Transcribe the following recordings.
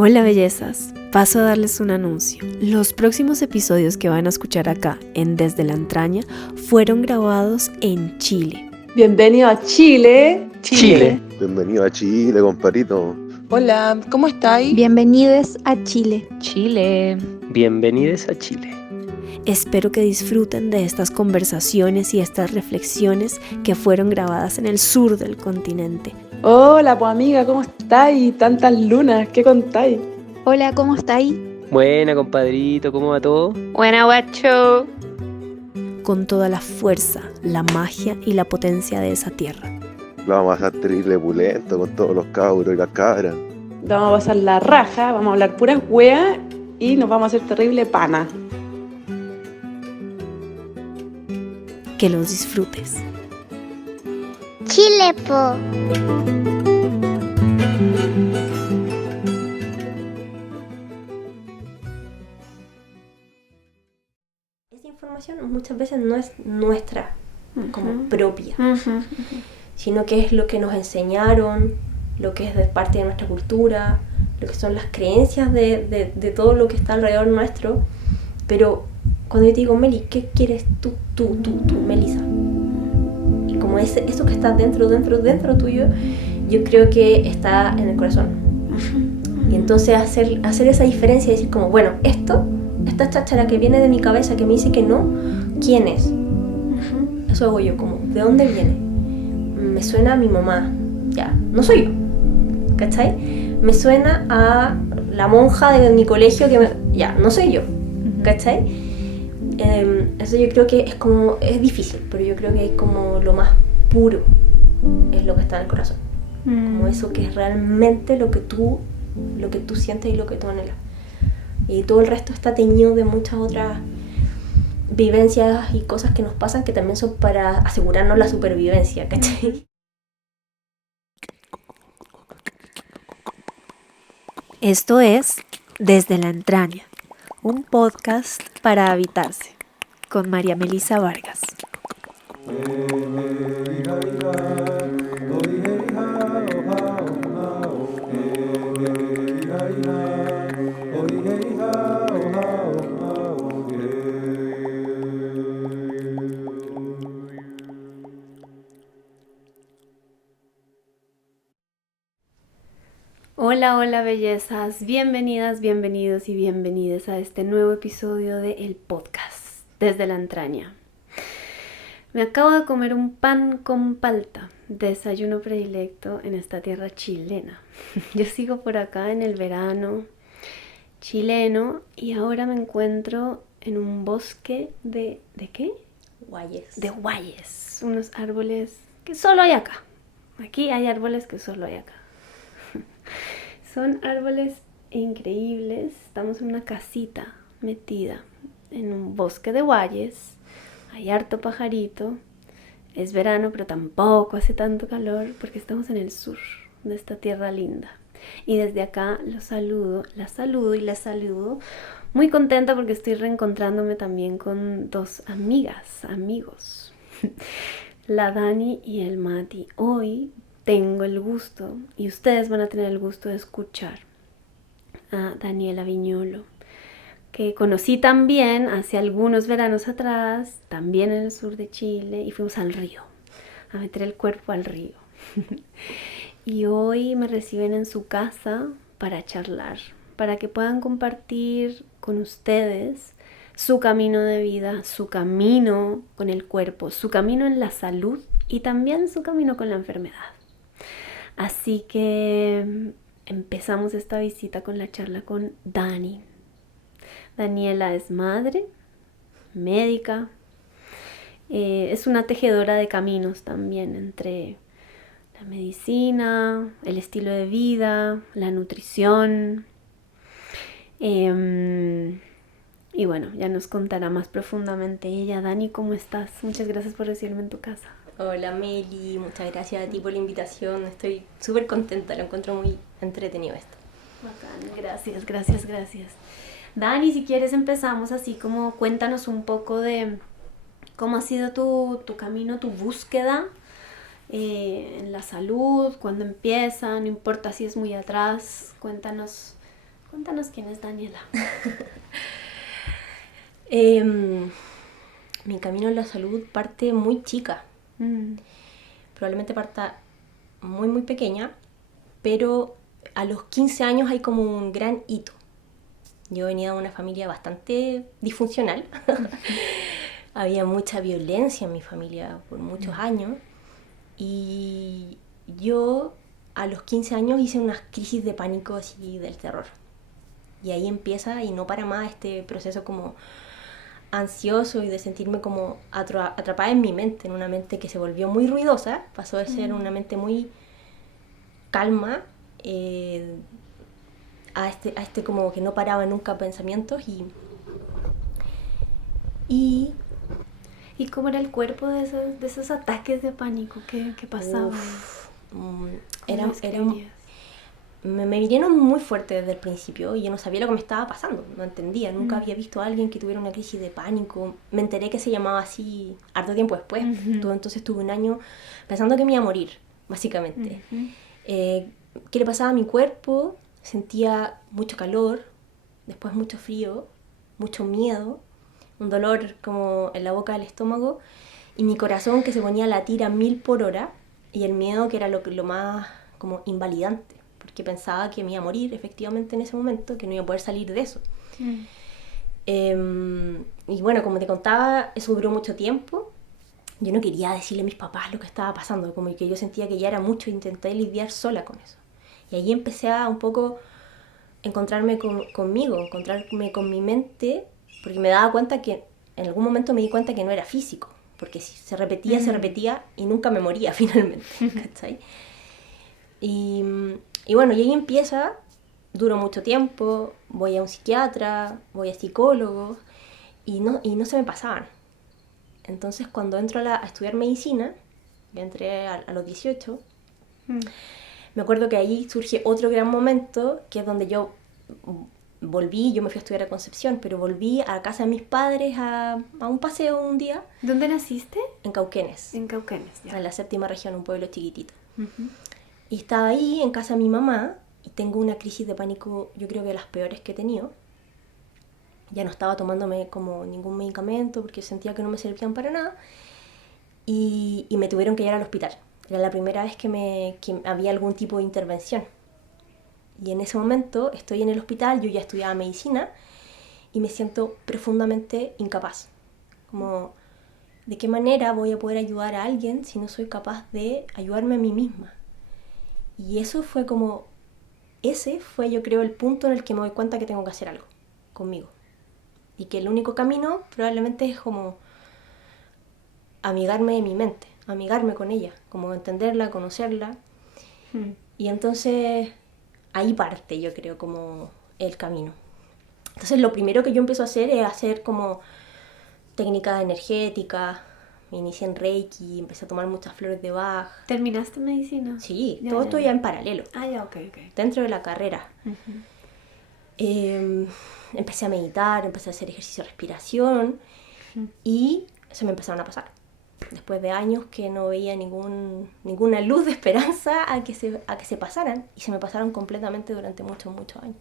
Hola bellezas, paso a darles un anuncio. Los próximos episodios que van a escuchar acá en Desde la Entraña fueron grabados en Chile. Bienvenido a Chile. Bienvenido a Chile, compadrito. Hola, ¿cómo estáis? Bienvenidos a Chile. Bienvenidos a Chile. Espero que disfruten de estas conversaciones y estas reflexiones que fueron grabadas en el sur del continente. Hola, pues amiga, ¿cómo estáis? Tantas lunas, ¿qué contáis? Hola, ¿cómo estáis? Buena, compadrito, ¿cómo va todo? Buena, guacho. Con toda la fuerza, la magia y la potencia de esa tierra. Lo vamos a hacer terrible pulento con todos los cabros y las cabras. Vamos a pasar la raja, vamos a hablar puras weas y nos vamos a hacer terrible pana. Que los disfrutes. Chile, po. Esa información muchas veces no es nuestra, como propia, sino que es lo que nos enseñaron, lo que es de parte de nuestra cultura, lo que son las creencias de todo lo que está alrededor nuestro. Pero cuando yo te digo, Meli, ¿qué quieres tú, Melissa? Y como eso que está dentro tuyo, yo creo que está en el corazón. Y entonces hacer esa diferencia y decir como, bueno, esta cháchara que viene de mi cabeza que me dice que no, ¿quién es? Eso hago yo, como, ¿de dónde viene? Me suena a mi mamá, ya, no soy yo, ¿cachai? Me suena a la monja de mi colegio ya, no soy yo, ¿cachai? Eso yo creo que es difícil, pero yo creo que es como lo más puro, es lo que está en el corazón. Como eso que es realmente lo que tú sientes y lo que tú anhelas. Y todo el resto está teñido de muchas otras vivencias y cosas que nos pasan que también son para asegurarnos la supervivencia, ¿cachai? Esto es Desde la Entraña, un podcast para habitarse, con María Melissa Vargas. Hola bellezas, bienvenidas, bienvenidos y bienvenidas a este nuevo episodio de El Podcast, Desde la Entraña. Me acabo de comer un pan con palta, desayuno predilecto en esta tierra chilena. Yo sigo por acá en el verano chileno y ahora me encuentro en un bosque ¿de qué? Guayes. De guayes, unos árboles que solo hay acá. Aquí hay árboles que solo hay acá. Son árboles increíbles. Estamos en una casita metida en un bosque de guayes. Hay harto pajarito. Es verano, pero tampoco hace tanto calor porque estamos en el sur de esta tierra linda. Y desde acá la saludo muy contenta porque estoy reencontrándome también con dos amigos, la Dani y el Mati. Hoy tengo el gusto, y ustedes van a tener el gusto de escuchar a Daniela Viñolo, que conocí también hace algunos veranos atrás, también en el sur de Chile, y fuimos al río, a meter el cuerpo al río. Y hoy me reciben en su casa para charlar, para que puedan compartir con ustedes su camino de vida, su camino con el cuerpo, su camino en la salud y también su camino con la enfermedad. Así que empezamos esta visita con la charla con Dani. Daniela es madre, médica, es una tejedora de caminos también entre la medicina, el estilo de vida, la nutrición. Y bueno, ya nos contará más profundamente ella. Dani, ¿cómo estás? Muchas gracias por recibirme en tu casa. Hola Meli, muchas gracias a ti por la invitación. Estoy súper contenta, lo encuentro muy entretenido esto. Bacán, gracias. Dani, si quieres empezamos así como cuéntanos un poco de cómo ha sido tu camino, tu búsqueda en la salud, cuándo empieza, no importa si es muy atrás, cuéntanos Cuéntanos quién es Daniela. Mi camino en la salud parte muy chica. Mm. Probablemente parta muy, muy pequeña, pero a los 15 años hay como un gran hito. Yo venía de una familia bastante disfuncional. Había mucha violencia en mi familia por muchos años. Y yo a los 15 años hice unas crisis de pánico así del terror. Y ahí empieza y no para más este proceso como ansioso y de sentirme como atrapada en mi mente, en una mente que se volvió muy ruidosa, pasó de ser una mente muy calma a este como que no paraba nunca pensamientos y ¿Y cómo era el cuerpo de esos ataques de pánico? ¿Qué pasaba? Me vinieron muy fuerte desde el principio y yo no sabía lo que me estaba pasando, no entendía, nunca había visto a alguien que tuviera una crisis de pánico. Me enteré que se llamaba así harto tiempo después. Entonces tuve un año pensando que me iba a morir, básicamente. ¿Qué le pasaba a mi cuerpo? Sentía mucho calor, después mucho frío, mucho miedo, un dolor como en la boca del estómago y mi corazón que se ponía a latir a 1000 por hora y el miedo que era lo más como invalidante, porque pensaba que me iba a morir efectivamente en ese momento, que no iba a poder salir de eso. Y bueno, como te contaba, eso duró mucho tiempo. Yo no quería decirle a mis papás lo que estaba pasando, como que yo sentía que ya era mucho, intenté lidiar sola con eso. Y ahí empecé a un poco encontrarme conmigo, encontrarme con mi mente, porque me daba cuenta que, en algún momento me di cuenta que no era físico, porque si se repetía y nunca me moría finalmente, ¿cachai? Y bueno, y ahí empieza, duró mucho tiempo, voy a un psiquiatra, voy a psicólogos, y no se me pasaban. Entonces cuando entro a estudiar medicina, yo entré a los 18, me acuerdo que ahí surge otro gran momento, que es donde yo volví, yo me fui a estudiar a Concepción, pero volví a casa de mis padres a un paseo un día. ¿Dónde naciste? En Cauquenes. En Cauquenes, ya. En la 7ª región, un pueblo chiquitito. Y estaba ahí en casa de mi mamá y tengo una crisis de pánico, yo creo que de las peores que he tenido. Ya no estaba tomándome como ningún medicamento porque sentía que no me servían para nada y me tuvieron que llevar al hospital. Era la primera vez que había algún tipo de intervención. Y en ese momento estoy en el hospital, yo ya estudiaba medicina y me siento profundamente incapaz. Como, ¿de qué manera voy a poder ayudar a alguien si no soy capaz de ayudarme a mí misma? Y eso fue como, ese fue yo creo el punto en el que me doy cuenta que tengo que hacer algo conmigo. Y que el único camino probablemente es como amigarme de mi mente, amigarme con ella, como entenderla, conocerla. Y entonces ahí parte yo creo como el camino. Entonces lo primero que yo empiezo a hacer es hacer como técnicas energéticas. Me inicié en Reiki, empecé a tomar muchas flores de Bach. ¿Terminaste medicina? Sí, todo esto ya en paralelo. Ah, ya, ok. Dentro de la carrera. Empecé a meditar, empecé a hacer ejercicio de respiración y se me empezaron a pasar. Después de años que no veía ninguna luz de esperanza a que se pasaran, y se me pasaron completamente durante muchos años.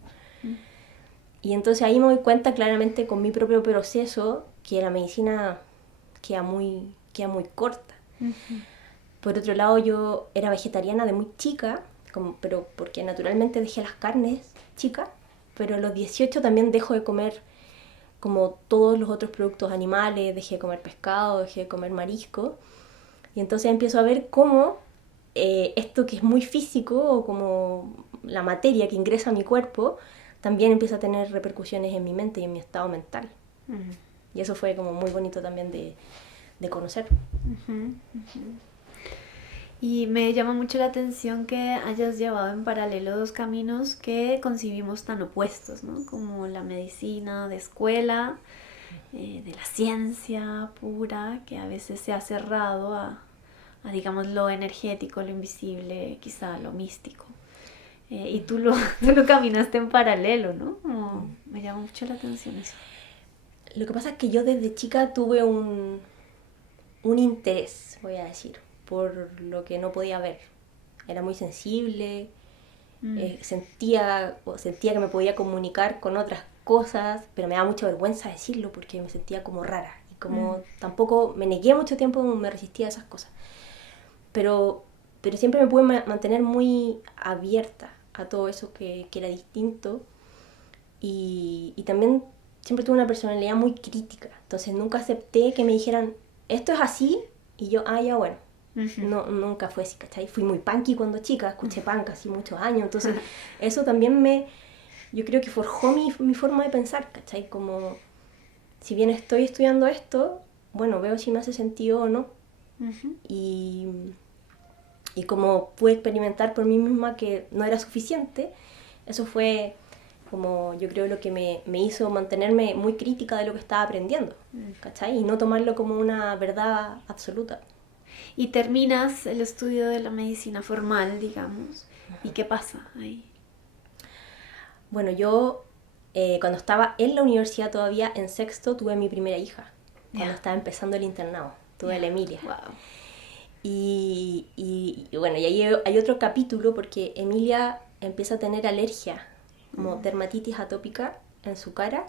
Y entonces ahí me doy cuenta claramente con mi propio proceso que la medicina queda muy corta. Por otro lado, yo era vegetariana de muy chica, pero porque naturalmente dejé las carnes chica, pero a los 18 también dejo de comer como todos los otros productos animales, dejé de comer pescado, dejé de comer marisco, y entonces empiezo a ver cómo esto que es muy físico, o como la materia que ingresa a mi cuerpo, también empieza a tener repercusiones en mi mente y en mi estado mental. Y eso fue como muy bonito también de conocer. Y me llama mucho la atención que hayas llevado en paralelo dos caminos que concibimos tan opuestos, ¿no? Como la medicina de escuela, de la ciencia pura, que a veces se ha cerrado a digamos, lo energético, lo invisible, quizá lo místico. Y tú lo caminaste en paralelo, ¿no? Como me llama mucho la atención eso. Lo que pasa es que yo desde chica tuve un interés, voy a decir, por lo que no podía ver. Era muy sensible, Sentía que me podía comunicar con otras cosas, pero me daba mucha vergüenza decirlo porque me sentía como rara. Y como tampoco me negué mucho tiempo, me resistía a esas cosas. Pero siempre me pude mantener muy abierta a todo eso que era distinto. Y también siempre tuve una personalidad muy crítica. Entonces nunca acepté que me dijeran, esto es así, y yo, ya bueno. No, nunca fue así, ¿cachai? Fui muy punky cuando chica, escuché punk así muchos años, entonces eso también yo creo que forjó mi forma de pensar, ¿cachai? Como, si bien estoy estudiando esto, bueno, veo si me hace sentido o no. Y como pude experimentar por mí misma que no era suficiente, eso fue como, yo creo, lo que me hizo mantenerme muy crítica de lo que estaba aprendiendo, ¿cachai? Y no tomarlo como una verdad absoluta. Y terminas el estudio de la medicina formal, digamos. ¿Y qué pasa ahí? Bueno, yo cuando estaba en la universidad todavía, en sexto, tuve mi primera hija. Cuando estaba empezando el internado. Tuve a la Emilia. Wow. Y bueno, y ahí hay otro capítulo porque Emilia empieza a tener alergia, como dermatitis atópica en su cara.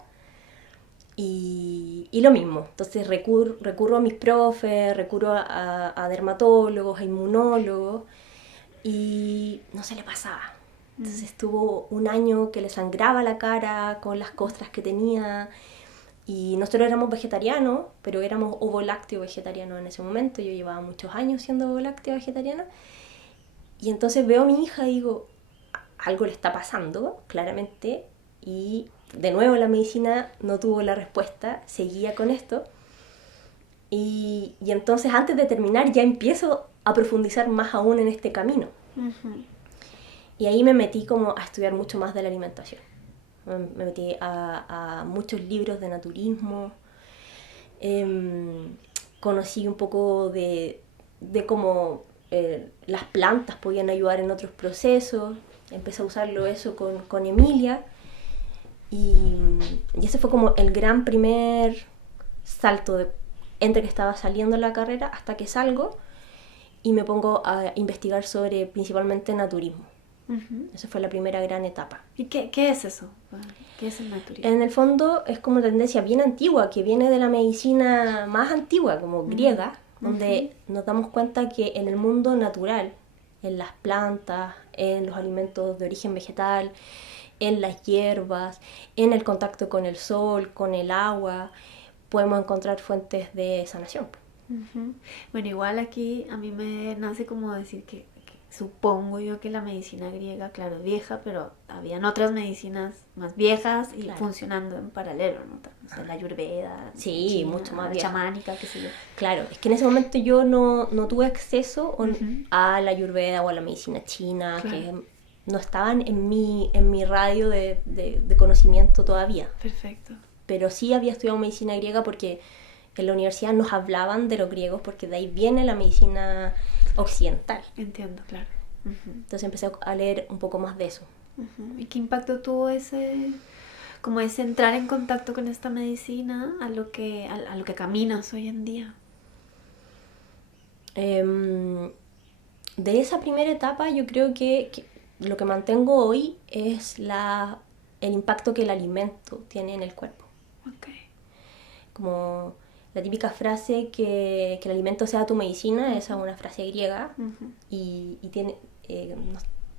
Y lo mismo, entonces recurro a mis profes, recurro a dermatólogos, a inmunólogos, y no se le pasaba. Entonces estuvo un año que le sangraba la cara con las costras que tenía, y nosotros éramos vegetarianos, pero éramos ovo-lácteo vegetarianos en ese momento. Yo llevaba muchos años siendo ovo-láctea vegetariana, y entonces veo a mi hija y digo, algo le está pasando, claramente, y de nuevo la medicina no tuvo la respuesta, seguía con esto, y entonces antes de terminar ya empiezo a profundizar más aún en este camino. Y ahí me metí como a estudiar mucho más de la alimentación. Me metí a muchos libros de naturismo, conocí un poco de cómo las plantas podían ayudar en otros procesos, empecé a usarlo eso con Emilia. Y ese fue como el gran primer salto entre que estaba saliendo la carrera hasta que salgo y me pongo a investigar sobre principalmente naturismo. Esa fue la primera gran etapa. ¿Y qué es eso? ¿Qué es el naturismo? En el fondo es como una tendencia bien antigua que viene de la medicina más antigua, como griega, donde nos damos cuenta que en el mundo natural, en las plantas, en los alimentos de origen vegetal, en las hierbas, en el contacto con el sol, con el agua, podemos encontrar fuentes de sanación. Bueno, igual aquí a mí me nace como decir que supongo yo que la medicina griega, claro, vieja, pero habían otras medicinas más viejas y funcionando en paralelo, ¿no? O sea, la ayurveda, sí, China, mucho más la vieja. chamánica, qué sé yo. Claro, es que en ese momento yo no tuve acceso a la ayurveda o a la medicina china, que no estaban en mi radio de conocimiento todavía. Perfecto. Pero sí había estudiado medicina griega porque en la universidad nos hablaban de los griegos porque de ahí viene la medicina occidental. Entiendo, claro. Entonces empecé a leer un poco más de eso. ¿Y qué impacto tuvo ese entrar en contacto con esta medicina a lo que caminas hoy en día? De esa primera etapa yo creo que lo que mantengo hoy es el impacto que el alimento tiene en el cuerpo. Okay. Como la típica frase que el alimento sea tu medicina, esa es una frase griega y tiene,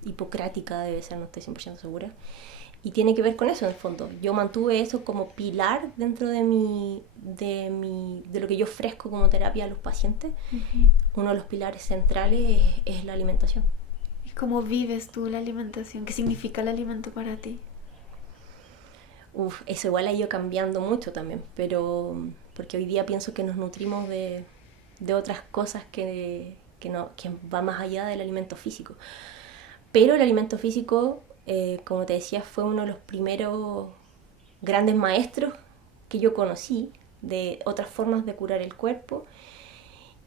hipocrática debe ser, no estoy 100% segura, y tiene que ver con eso en el fondo. Yo mantuve eso como pilar dentro de lo que yo ofrezco como terapia a los pacientes. Uno de los pilares centrales es la alimentación. ¿Y cómo vives tú la alimentación? ¿Qué significa el alimento para ti? Eso igual ha ido cambiando mucho también, pero porque hoy día pienso que nos nutrimos de otras cosas que va más allá del alimento físico. Pero el alimento físico, como te decía, fue uno de los primeros grandes maestros que yo conocí de otras formas de curar el cuerpo.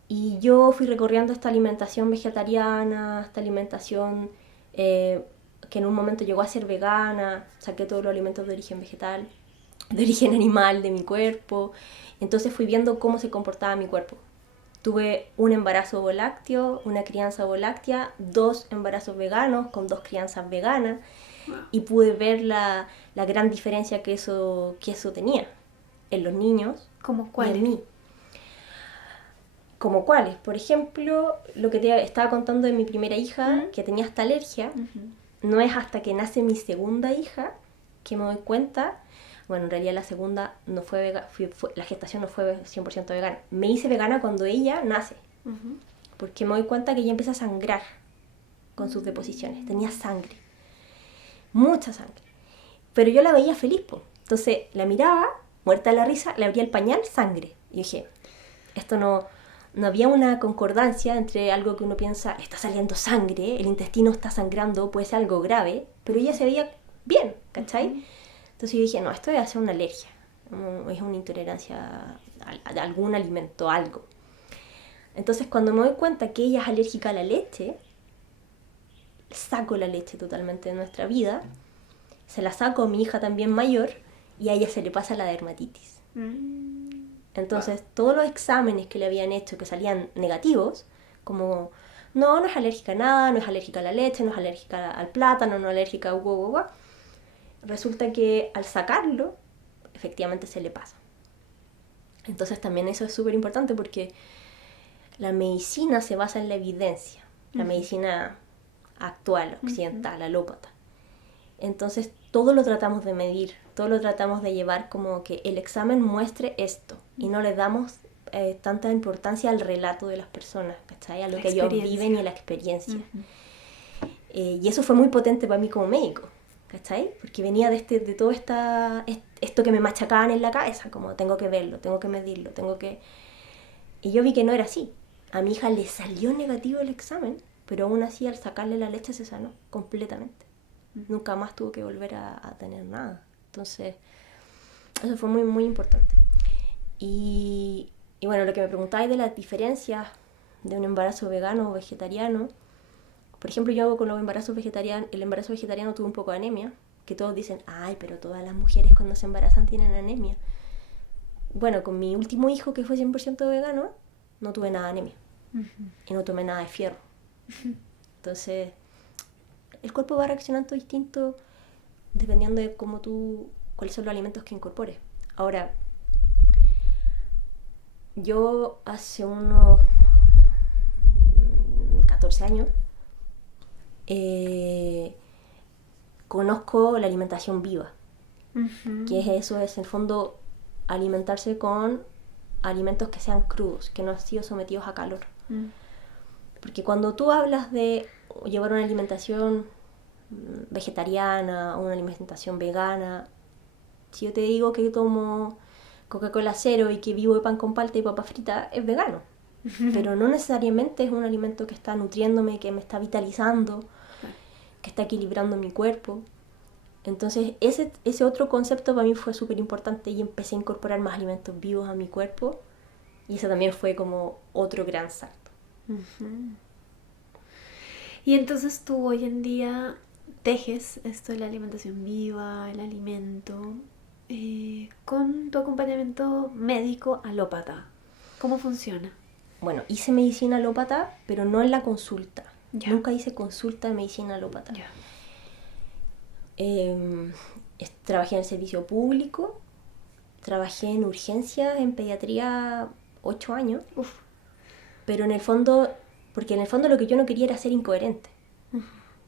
Y yo fui recorriendo esta alimentación vegetariana, esta alimentación que en un momento llegó a ser vegana, saqué todos los alimentos de origen vegetal, de origen animal de mi cuerpo, entonces fui viendo cómo se comportaba mi cuerpo. Tuve un embarazo ovolácteo, una crianza ovoláctea, 2 embarazos veganos con 2 crianzas veganas. Y pude ver la gran diferencia que eso tenía en los niños. ¿Cómo y cuáles? en mí. ¿Como cuáles? Por ejemplo, lo que te estaba contando de mi primera hija, que tenía esta alergia. No es hasta que nace mi segunda hija que me doy cuenta. Bueno, en realidad la segunda no fue vegana, la gestación no fue 100% vegana. Me hice vegana cuando ella nace. Porque me doy cuenta que ella empieza a sangrar con sus deposiciones. Tenía sangre. Mucha sangre. Pero yo la veía feliz, po. Entonces la miraba, muerta de la risa, le abría el pañal, sangre. Y dije, esto no había una concordancia entre algo que uno piensa, le está saliendo sangre, el intestino está sangrando, puede ser algo grave, pero ella se veía bien, ¿cachai? Entonces yo dije, no, esto debe ser una alergia, es una intolerancia a algún alimento, algo. Entonces cuando me doy cuenta que ella es alérgica a la leche, saco la leche totalmente de nuestra vida, se la saco a mi hija también mayor y a ella se le pasa la dermatitis. Entonces todos los exámenes que le habían hecho que salían negativos, como no es alérgica a nada, no es alérgica a la leche, no es alérgica al plátano, no es alérgica a resulta que al sacarlo efectivamente se le pasa. Entonces también eso es súper importante porque la medicina se basa en la evidencia, la medicina actual, occidental, alópata. Entonces todo lo tratamos de medir, todo lo tratamos de llevar como que el examen muestre esto y no le damos tanta importancia al relato de las personas, ¿cachai? A lo que ellos viven y a la experiencia. Y eso fue muy potente para mí como médico, ¿cachai? Porque venía de todo esto que me machacaban en la cabeza, como tengo que verlo, tengo que medirlo, Y yo vi que no era así. A mi hija le salió negativo el examen, pero aún así al sacarle la leche se sanó completamente. Nunca más tuvo que volver a tener nada. Entonces, eso fue muy, muy importante. Y bueno, lo que me preguntáis de las diferencias de un embarazo vegano o vegetariano. Por ejemplo, yo hago con los embarazos vegetarianos, el embarazo vegetariano tuve un poco de anemia, que todos dicen, ay, pero todas las mujeres cuando se embarazan tienen anemia. Bueno, con mi último hijo que fue 100% vegano, no tuve nada de anemia. Y no tomé nada de fierro. Entonces, el cuerpo va reaccionando distinto dependiendo de cuáles son los alimentos que incorpores. Ahora, yo hace unos 14 años conozco la alimentación viva, que es en el fondo alimentarse con alimentos que sean crudos, que no han sido sometidos a calor. Porque cuando tú hablas de llevar una alimentación vegetariana o una alimentación vegana, si yo te digo que tomo Coca-Cola cero y que vivo de pan con palta y papa frita, es vegano. Pero no necesariamente es un alimento que está nutriéndome, que me está vitalizando, que está equilibrando mi cuerpo. Entonces ese otro concepto para mí fue súper importante y empecé a incorporar más alimentos vivos a mi cuerpo y eso también fue como otro gran salto. Y entonces tú hoy en día tejes esto de la alimentación viva, el alimento, con tu acompañamiento médico alópata. ¿Cómo funciona? Bueno, hice medicina alópata, pero no en la consulta. Ya. Nunca hice consulta de medicina alópata. Ya. Trabajé en el servicio público, trabajé en urgencias, en pediatría 8 años. Uf. Pero en el fondo lo que yo no quería era ser incoherente.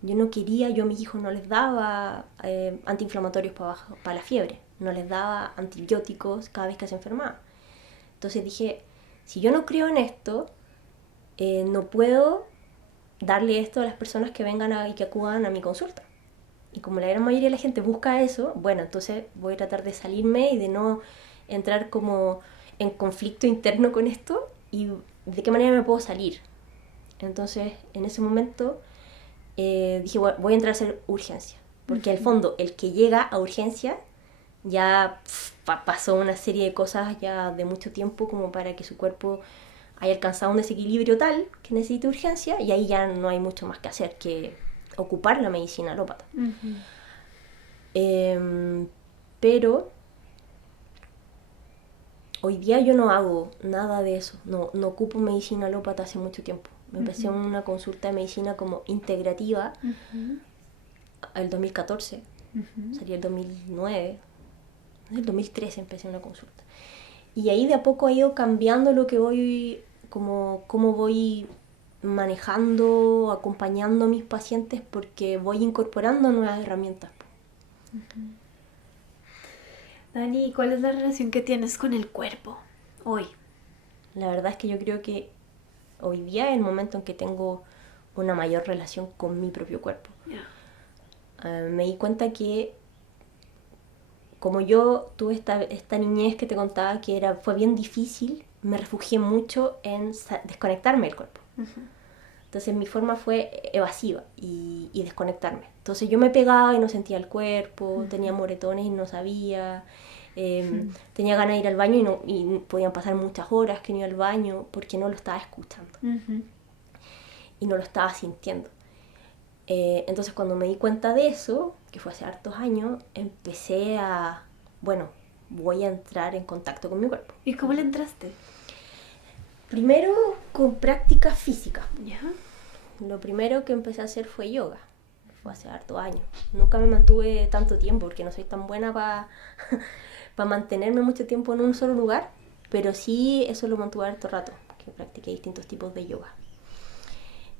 Yo a mis hijos no les daba antiinflamatorios para la fiebre, no les daba antibióticos cada vez que se enfermaban. Entonces dije, si yo no creo en esto, no puedo darle esto a las personas que vengan y que acudan a mi consulta. Y como la gran mayoría de la gente busca eso, bueno, entonces voy a tratar de salirme y de no entrar como en conflicto interno con esto y de qué manera me puedo salir. Entonces, en ese momento dije, voy a entrar a hacer urgencia. Porque al fondo, el que llega a urgencia ya pasó una serie de cosas ya de mucho tiempo como para que su cuerpo haya alcanzado un desequilibrio tal que necesite urgencia y ahí ya no hay mucho más que hacer que ocupar la medicina alópata. Pero Hoy día yo no hago nada de eso, no ocupo medicina alópata hace mucho tiempo. Me empecé en una consulta de medicina como integrativa el 2014, salí el 2009, en el 2013 empecé una consulta. Y ahí de a poco ha ido cambiando lo que voy, cómo voy manejando, acompañando a mis pacientes, porque voy incorporando nuevas herramientas. Dani, ¿cuál es la relación que tienes con el cuerpo hoy? La verdad es que yo creo que hoy día es el momento en que tengo una mayor relación con mi propio cuerpo. Me di cuenta que como yo tuve esta niñez que te contaba que fue bien difícil, me refugié mucho en desconectarme del cuerpo. Entonces mi forma fue evasiva y desconectarme. Entonces yo me pegaba y no sentía el cuerpo, tenía moretones y no sabía, tenía ganas de ir al baño y podían pasar muchas horas que no iba al baño porque no lo estaba escuchando y no lo estaba sintiendo. Entonces cuando me di cuenta de eso, que fue hace hartos años, empecé voy a entrar en contacto con mi cuerpo. ¿Y cómo le entraste? Primero con prácticas físicas. ¿Ya? Lo primero que empecé a hacer fue yoga. Fue hace hartos años. Nunca me mantuve tanto tiempo porque no soy tan buena para mantenerme mucho tiempo en un solo lugar, pero sí eso lo mantuve harto rato, que practiqué distintos tipos de yoga.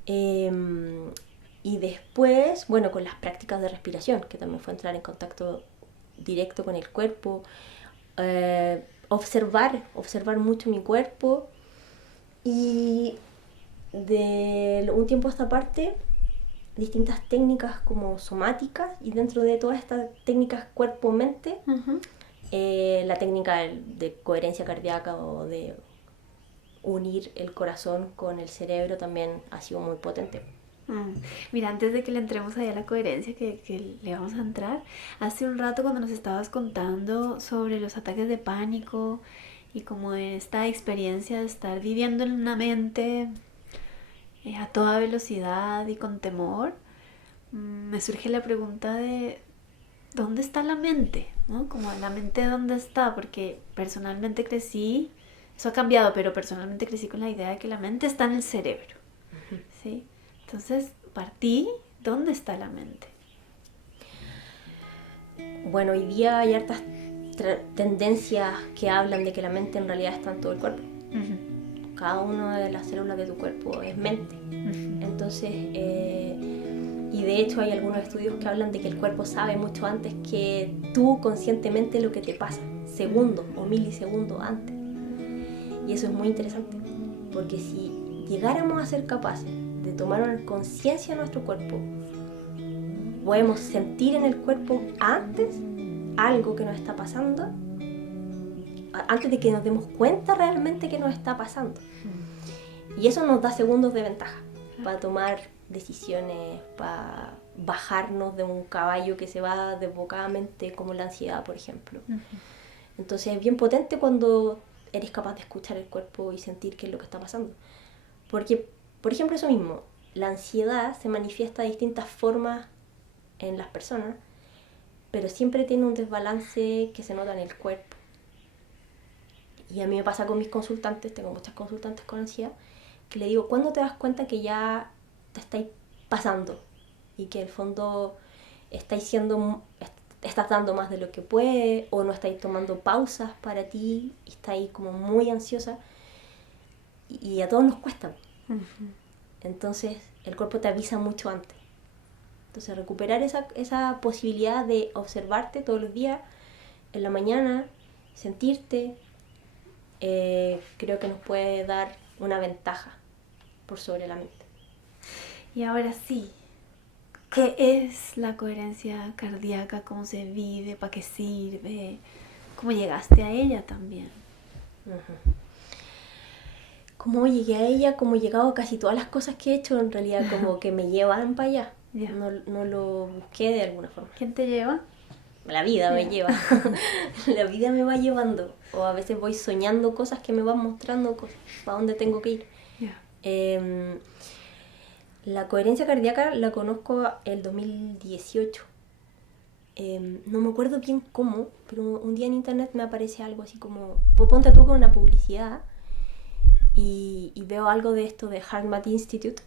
Y después, con las prácticas de respiración, que también fue entrar en contacto directo con el cuerpo, observar mucho mi cuerpo. Y de un tiempo a esta parte, distintas técnicas como somáticas, y dentro de todas estas técnicas cuerpo-mente, la técnica de coherencia cardíaca o de unir el corazón con el cerebro también ha sido muy potente. Mira, antes de que le entremos ahí a la coherencia que le vamos a entrar, hace un rato cuando nos estabas contando sobre los ataques de pánico y como esta experiencia de estar viviendo en una mente a toda velocidad y con temor, me surge la pregunta de ¿dónde está la mente? ¿No? Como la mente ¿dónde está? Porque personalmente crecí, eso ha cambiado, pero personalmente crecí con la idea de que la mente está en el cerebro, ¿sí? Entonces, partí, ¿dónde está la mente? Bueno, hoy día hay hartas tendencias que hablan de que la mente en realidad está en todo el cuerpo. Cada una de las células de tu cuerpo es mente. Entonces, y de hecho hay algunos estudios que hablan de que el cuerpo sabe mucho antes que tú conscientemente lo que te pasa, segundos o milisegundos antes. Y eso es muy interesante, porque si llegáramos a ser capaces de tomar una conciencia de nuestro cuerpo, podemos sentir en el cuerpo antes algo que nos está pasando, antes de que nos demos cuenta realmente que nos está pasando. Y eso nos da segundos de ventaja para tomar decisiones, para bajarnos de un caballo que se va desbocadamente, como la ansiedad, por ejemplo. Entonces es bien potente cuando eres capaz de escuchar el cuerpo y sentir qué es lo que está pasando. Porque, por ejemplo, eso mismo, la ansiedad se manifiesta de distintas formas en las personas, pero siempre tiene un desbalance que se nota en el cuerpo. Y a mí me pasa con mis consultantes, tengo muchas consultantes con ansiedad, que le digo, ¿cuándo te das cuenta que ya te estáis pasando? Y que en el fondo estás dando más de lo que puedes, o no estáis tomando pausas para ti, y estáis como muy ansiosa. Y a todos nos cuesta. Entonces el cuerpo te avisa mucho antes. Entonces recuperar esa posibilidad de observarte todos los días, en la mañana, sentirte, creo que nos puede dar una ventaja por sobre la mente. Y ahora sí, ¿qué es la coherencia cardíaca? ¿Cómo se vive? ¿Para qué sirve? ¿Cómo llegaste a ella también? ¿Cómo llegué a ella? Como he llegado a casi todas las cosas que he hecho, en realidad como que me llevan para allá. Yeah. No lo busqué de alguna forma. ¿Quién te lleva? La vida me lleva. La vida me va llevando. O a veces voy soñando cosas que me van mostrando cosas, para dónde tengo que ir. Yeah. La coherencia cardíaca la conozco el 2018. no me acuerdo bien cómo, pero un día en internet me aparece algo así como, ponte tú con una publicidad y veo algo de esto de HeartMath Institute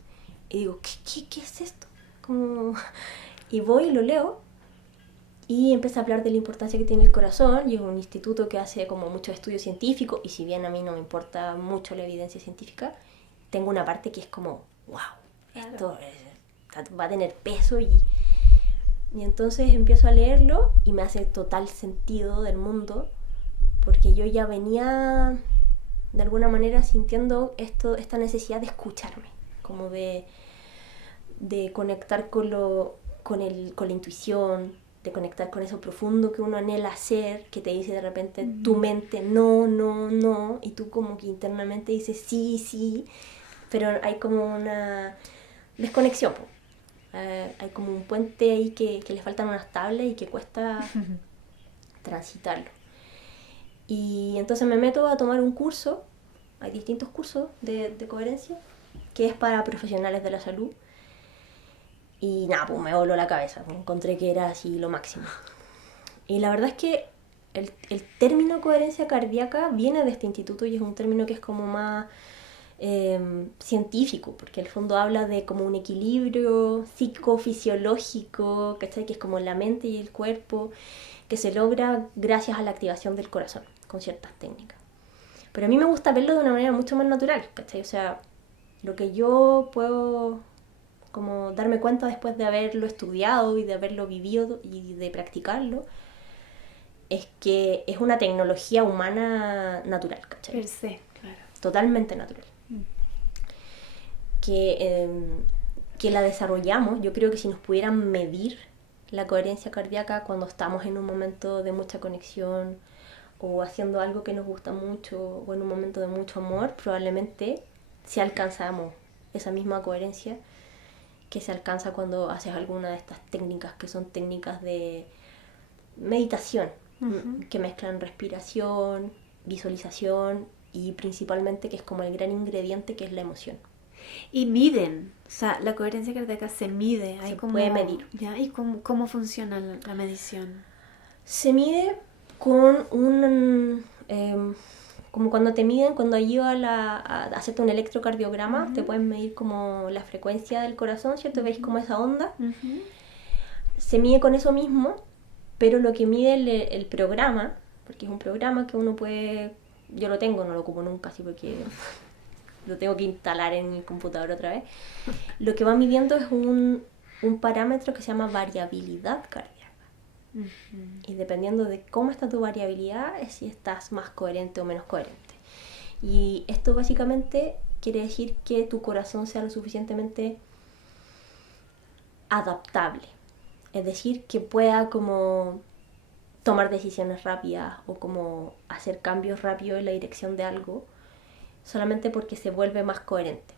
y digo, ¿qué es esto? Como... Y voy y lo leo y empieza a hablar de la importancia que tiene el corazón, y es un instituto que hace como muchos estudios científicos, y si bien a mí no me importa mucho la evidencia científica, tengo una parte que es como, wow, esto va a tener peso, y entonces empiezo a leerlo y me hace total sentido del mundo, porque yo ya venía de alguna manera sintiendo esta necesidad de escucharme, como de conectar con la intuición, de conectar con eso profundo que uno anhela hacer, que te dice de repente tu mente no, no, no, y tú como que internamente dices sí, sí, pero hay como una desconexión, hay como un puente ahí que le faltan unas tablas y que cuesta transitarlo. Y entonces me meto a tomar un curso, hay distintos cursos de coherencia, que es para profesionales de la salud. Y nada, pues me voló la cabeza, encontré que era así lo máximo. Y la verdad es que el término coherencia cardíaca viene de este instituto, y es un término que es como más científico, porque en el fondo habla de como un equilibrio psicofisiológico, ¿cachai? Que es como la mente y el cuerpo, que se logra gracias a la activación del corazón, con ciertas técnicas. Pero a mí me gusta verlo de una manera mucho más natural, ¿cachai? O sea, lo que yo puedo como darme cuenta después de haberlo estudiado y de haberlo vivido y de practicarlo, es que es una tecnología humana natural, ¿cachai? Per se, claro. Totalmente natural. Que la desarrollamos. Yo creo que si nos pudieran medir la coherencia cardíaca cuando estamos en un momento de mucha conexión o haciendo algo que nos gusta mucho o en un momento de mucho amor, probablemente si alcanzamos esa misma coherencia que se alcanza cuando haces alguna de estas técnicas que son técnicas de meditación, que mezclan respiración, visualización y principalmente que es como el gran ingrediente, que es la emoción. Y miden, o sea, la coherencia cardíaca se mide. Se puede medir. ¿Ya? ¿Y cómo funciona la medición? Se mide con como cuando te miden, cuando ayuda a hacerte un electrocardiograma, te pueden medir como la frecuencia del corazón, ¿cierto? ¿Veis como esa onda? Se mide con eso mismo, pero lo que mide el programa, porque es un programa que uno puede... Yo lo tengo, no lo ocupo nunca, así porque lo tengo que instalar en mi computadora otra vez. Lo que va midiendo es un parámetro que se llama variabilidad cardíaca. Y dependiendo de cómo está tu variabilidad es si estás más coherente o menos coherente. Y esto básicamente quiere decir que tu corazón sea lo suficientemente adaptable, es decir, que pueda como tomar decisiones rápidas o como hacer cambios rápidos en la dirección de algo solamente porque se vuelve más coherente.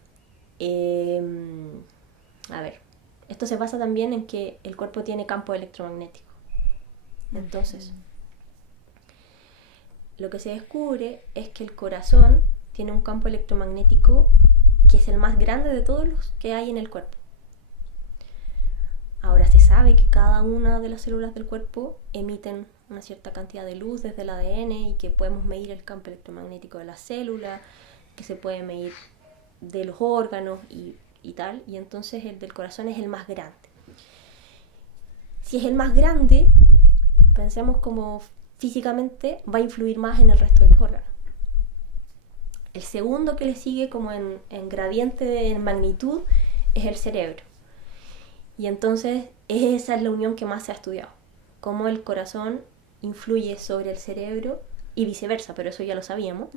A ver, esto se basa también en que el cuerpo tiene campo electromagnético. Entonces, lo que se descubre es que el corazón tiene un campo electromagnético que es el más grande de todos los que hay en el cuerpo. Ahora se sabe que cada una de las células del cuerpo emiten una cierta cantidad de luz desde el ADN y que podemos medir el campo electromagnético de las células, que se puede medir de los órganos y tal, y entonces el del corazón es el más grande. Si es el más grande, pensemos como físicamente va a influir más en el resto de los órganos. El segundo que le sigue como en gradiente de magnitud es el cerebro. Y entonces esa es la unión que más se ha estudiado, cómo el corazón influye sobre el cerebro y viceversa, pero eso ya lo sabíamos.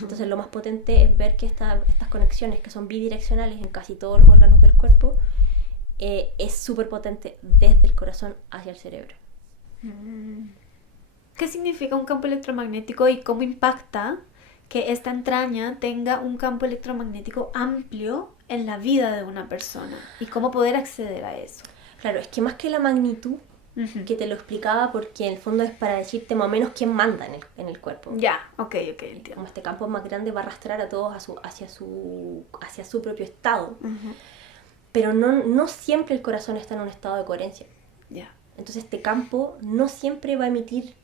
Entonces lo más potente es ver que estas conexiones que son bidireccionales en casi todos los órganos del cuerpo es súper potente desde el corazón hacia el cerebro. ¿Qué significa un campo electromagnético y cómo impacta que esta entraña tenga un campo electromagnético amplio en la vida de una persona? ¿Y cómo poder acceder a eso? Claro, es que más que la magnitud, que te lo explicaba porque en el fondo es para decirte más o menos quién manda en el cuerpo. Ya, ok, entiendo. Como este campo es más grande, va a arrastrar a todos hacia su propio estado. Pero no siempre el corazón está en un estado de coherencia. Ya. Entonces este campo no siempre va a emitir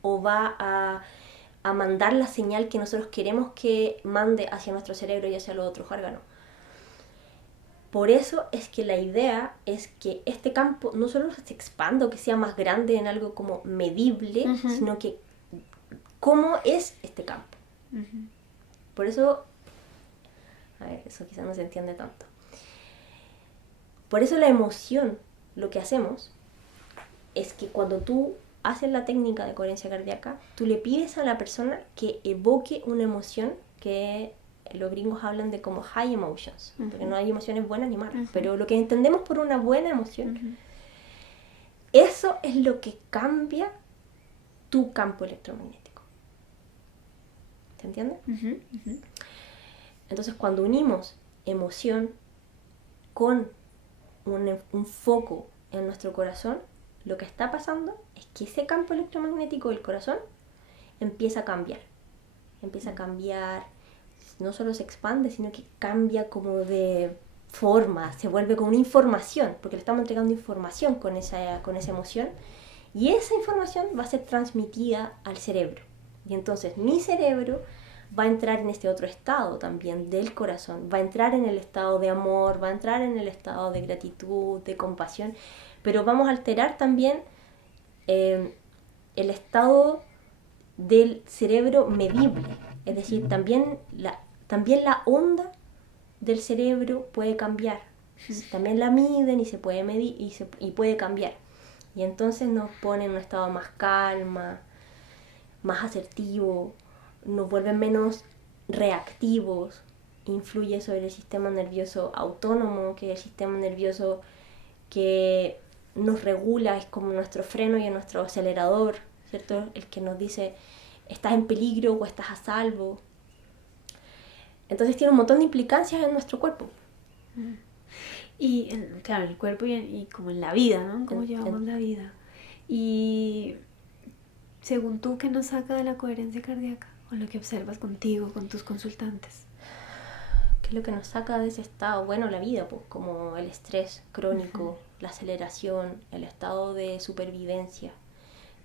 o va a mandar la señal que nosotros queremos que mande hacia nuestro cerebro y hacia los otros órganos. Por eso es que la idea es que este campo no solo se expanda o que sea más grande en algo como medible, sino que cómo es este campo. Por eso, a ver, eso quizás no se entiende tanto. Por eso la emoción, lo que hacemos, es que cuando tú haces la técnica de coherencia cardíaca, tú le pides a la persona que evoque una emoción que los gringos hablan de como high emotions, porque no hay emociones buenas ni malas, pero lo que entendemos por una buena emoción, eso es lo que cambia tu campo electromagnético. ¿Se entiende? Entonces, cuando unimos emoción con un foco en nuestro corazón, lo que está pasando es que ese campo electromagnético del corazón empieza a cambiar. Empieza a cambiar, no solo se expande, sino que cambia como de forma, se vuelve como una información, porque le estamos entregando información con esa emoción, y esa información va a ser transmitida al cerebro. Y entonces mi cerebro va a entrar en este otro estado también del corazón, va a entrar en el estado de amor, va a entrar en el estado de gratitud, de compasión, pero vamos a alterar también el estado del cerebro medible, es decir, también la onda del cerebro puede cambiar, también la miden y se puede medir y puede cambiar, y entonces nos pone en un estado más calma, más asertivo, nos vuelven menos reactivos, influye sobre el sistema nervioso autónomo, que es el sistema nervioso que nos regula, es como nuestro freno y nuestro acelerador, ¿cierto? El que nos dice, estás en peligro o estás a salvo. Entonces tiene un montón de implicancias en nuestro cuerpo. Y claro, el cuerpo y como en la vida, ¿no? Cómo llevamos la vida. Y según tú, ¿qué nos saca de la coherencia cardíaca? O lo que observas contigo, con tus consultantes. ¿Qué es lo que nos saca de ese estado? Bueno, la vida, pues, como el estrés crónico, la aceleración, el estado de supervivencia,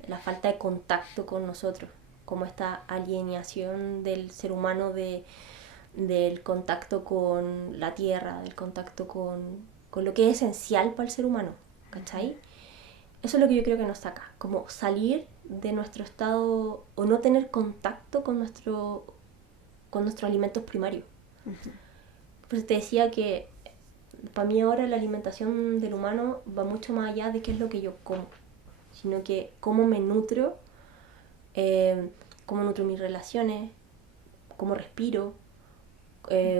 la falta de contacto con nosotros, como esta alienación del ser humano del contacto con la tierra, del contacto con lo que es esencial para el ser humano, ¿cachai? Eso es lo que yo creo que nos saca, como salir de nuestro estado o no tener contacto con nuestros alimentos primarios. Por eso te decía que para mí ahora la alimentación del humano va mucho más allá de qué es lo que yo como, sino que cómo me nutro, cómo nutro mis relaciones, cómo respiro,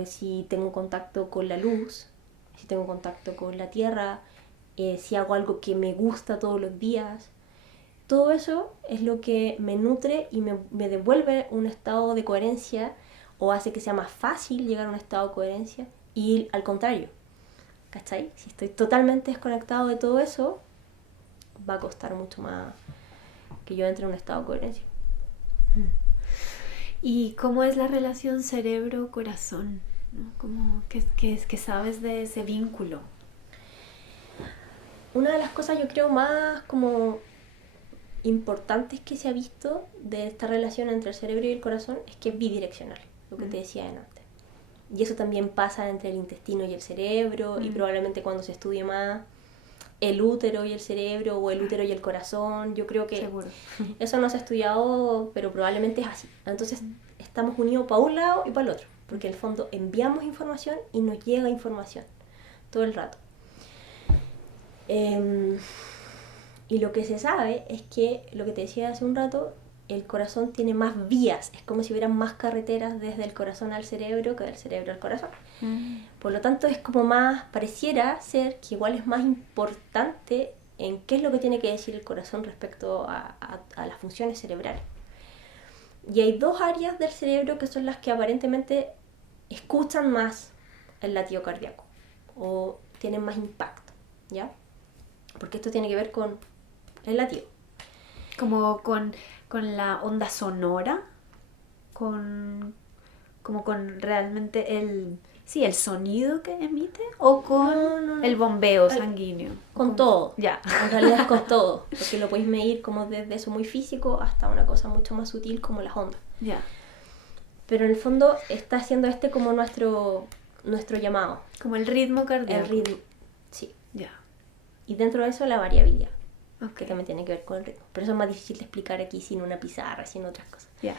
si tengo contacto con la luz, si tengo contacto con la tierra, si hago algo que me gusta todos los días. Todo eso es lo que me nutre y me devuelve un estado de coherencia o hace que sea más fácil llegar a un estado de coherencia, y al contrario, ¿cachai? Si estoy totalmente desconectado de todo eso, va a costar mucho más que yo entre en un estado de coherencia. ¿Y cómo es la relación cerebro-corazón? ¿No? ¿Cómo, qué sabes de ese vínculo? Una de las cosas yo creo más como importantes que se ha visto de esta relación entre el cerebro y el corazón es que es bidireccional, lo que te decía antes. Y eso también pasa entre el intestino y el cerebro, y probablemente cuando se estudie más el útero y el cerebro, o el útero y el corazón, yo creo que seguro. Eso no se ha estudiado, pero probablemente es así. Entonces estamos unidos para un lado y para el otro, porque en el fondo enviamos información y nos llega información todo el rato. Y lo que se sabe es que, lo que te decía hace un rato, el corazón tiene más vías, es como si hubieran más carreteras desde el corazón al cerebro que del cerebro al corazón. Por lo tanto es como más, pareciera ser que igual es más importante en qué es lo que tiene que decir el corazón respecto a las funciones cerebrales. Y hay dos áreas del cerebro que son las que aparentemente escuchan más el latido cardíaco o tienen más impacto, ¿ya? Porque esto tiene que ver con el latido. Como con la onda sonora, como con realmente Sí, el sonido que emite o con No. el bombeo sanguíneo. Con todo. Ya. En realidad es con todo, porque lo podéis medir como desde eso muy físico hasta una cosa mucho más sutil como las ondas. Ya. Pero en el fondo está haciendo como nuestro llamado, Como el ritmo cardíaco. el ritmo. Sí. Ya. Y dentro de eso la variabilidad, Ok. que también tiene que ver con el ritmo. Pero eso es más difícil de explicar aquí sin una pizarra, sin otras cosas. Ya.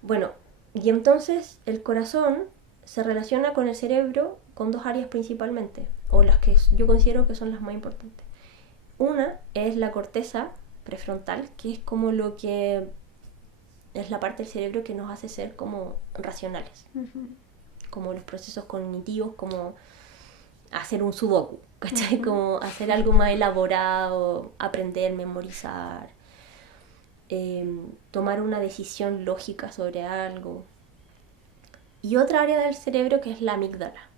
Bueno, y entonces el corazón se relaciona con el cerebro con dos áreas principalmente, o las que yo considero que son las más importantes. Una es la corteza prefrontal, que es como lo que es la parte del cerebro que nos hace ser como racionales, como los procesos cognitivos, como hacer un sudoku, ¿cachai? Como hacer algo más elaborado, aprender, memorizar, tomar una decisión lógica sobre algo. Y otra área del cerebro que es la amígdala.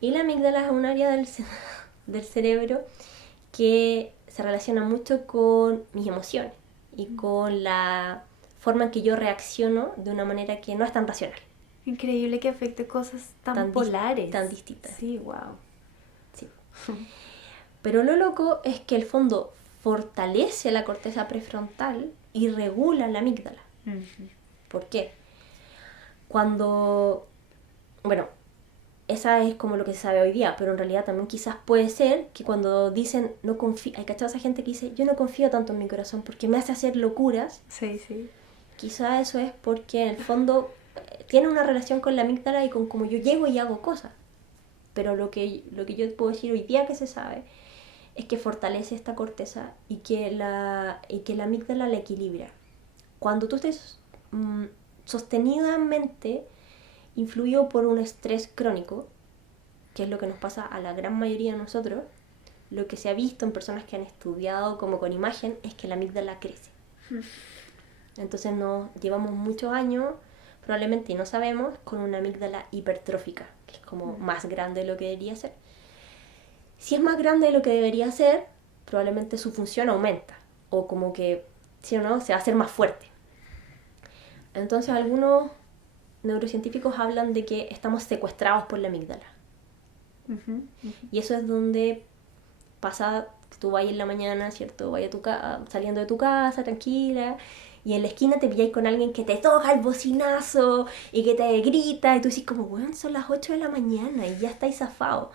Y la amígdala es un área del cerebro que se relaciona mucho con mis emociones y con la forma en que yo reacciono de una manera que no es tan racional. Increíble que afecte cosas tan polares. Tan distintas. Sí, wow. Sí. Pero lo loco es que el fondo fortalece la corteza prefrontal y regula la amígdala. ¿Por qué? Cuando... Bueno, esa es como lo que se sabe hoy día, pero en realidad también quizás puede ser que cuando dicen no confío... ¿Hay cachado esa gente que dice yo no confío tanto en mi corazón porque me hace hacer locuras? Sí, sí. Quizás eso es porque en el fondo tiene una relación con la amígdala y con cómo yo llego y hago cosas. Pero lo que yo puedo decir hoy día que se sabe es que fortalece esta corteza y que la amígdala la equilibra. Cuando tú estés sostenidamente influido por un estrés crónico, que es lo que nos pasa a la gran mayoría de nosotros, lo que se ha visto en personas que han estudiado como con imagen es que la amígdala crece. Entonces nos llevamos muchos años, probablemente y no sabemos, con una amígdala hipertrófica, que es como más grande de lo que debería ser. Si es más grande de lo que debería ser, probablemente su función aumenta, o como que, si o no, se va a hacer más fuerte. Entonces algunos neurocientíficos hablan de que estamos secuestrados por la amígdala. Y eso es donde pasa que tú vayas en la mañana, ¿cierto? Vayas saliendo de tu casa tranquila, y en la esquina te pilláis con alguien que te toca el bocinazo y que te grita, y tú dices como, bueno, son las 8 de la mañana y ya estáis zafados,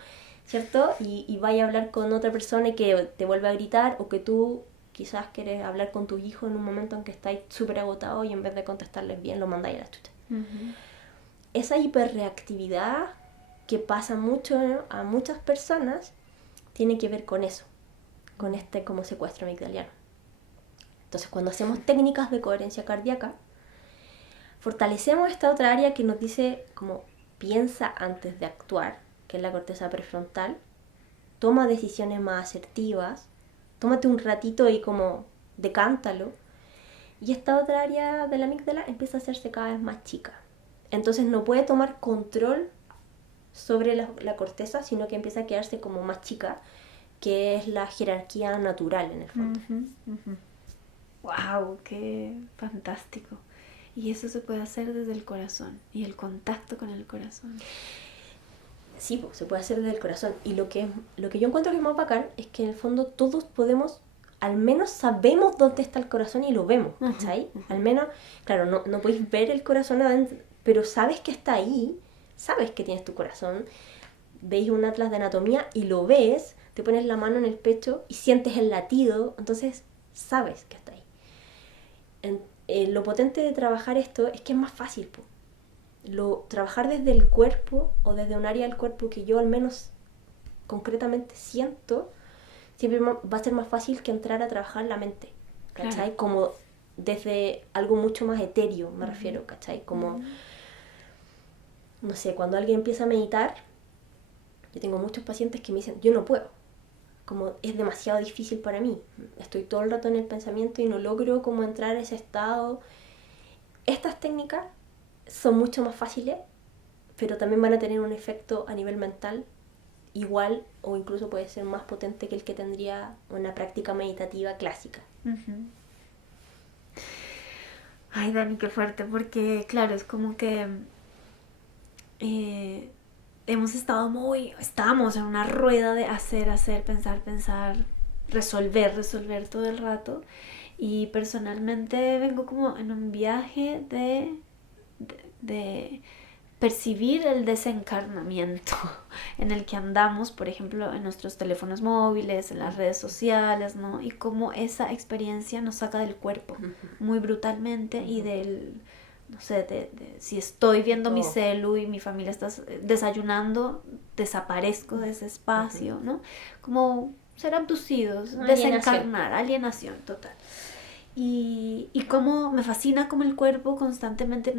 ¿cierto? Y vayas a hablar con otra persona y que te vuelve a gritar, o que tú quizás quieres hablar con tu hijo en un momento en que estáis súper agotado y en vez de contestarles bien lo mandáis a la chucha. Esa hiperreactividad que pasa mucho, ¿no?, a muchas personas, tiene que ver con eso, con este como secuestro amigdaliano. Entonces, cuando hacemos técnicas de coherencia cardíaca, fortalecemos esta otra área que nos dice como piensa antes de actuar, que es la corteza prefrontal, toma decisiones más asertivas, tómate un ratito y como decántalo, y esta otra área de la amígdala empieza a hacerse cada vez más chica. Entonces no puede tomar control sobre la corteza, sino que empieza a quedarse como más chica, que es la jerarquía natural en el fondo. Wow, qué fantástico. Y eso se puede hacer desde el corazón y el contacto con el corazón. Sí, pues, se puede hacer desde el corazón. Y lo que yo encuentro que es más bacán es que en el fondo todos podemos, al menos sabemos dónde está el corazón y lo vemos, ¿cachai? Al menos, claro, no podéis ver el corazón adentro, pero sabes que está ahí, sabes que tienes tu corazón, veis un atlas de anatomía y lo ves, te pones la mano en el pecho y sientes el latido, entonces sabes que está ahí. Lo potente de trabajar esto es que es más fácil, po. Trabajar desde el cuerpo o desde un área del cuerpo que yo al menos concretamente siento, siempre va a ser más fácil que entrar a trabajar la mente, ¿cachai? Claro. Como desde algo mucho más etéreo, me refiero, ¿cachai? Como, no sé, cuando alguien empieza a meditar, yo tengo muchos pacientes que me dicen, yo no puedo, como es demasiado difícil para mí, estoy todo el rato en el pensamiento y no logro como entrar a ese estado. Estas técnicas son mucho más fáciles, pero también van a tener un efecto a nivel mental igual o incluso puede ser más potente que el que tendría una práctica meditativa clásica. Ay, Dani, qué fuerte, porque claro, es como que estábamos en una rueda de hacer, pensar, resolver todo el rato. Y personalmente vengo como en un viaje de percibir el desencarnamiento en el que andamos, por ejemplo, en nuestros teléfonos móviles, en las redes sociales, ¿no? Y cómo esa experiencia nos saca del cuerpo muy brutalmente y del, no sé, si estoy viendo mi celu y mi familia está desayunando, desaparezco de ese espacio, ¿no? Como ser abducidos, desencarnar, alienación total. Y cómo me fascina cómo el cuerpo constantemente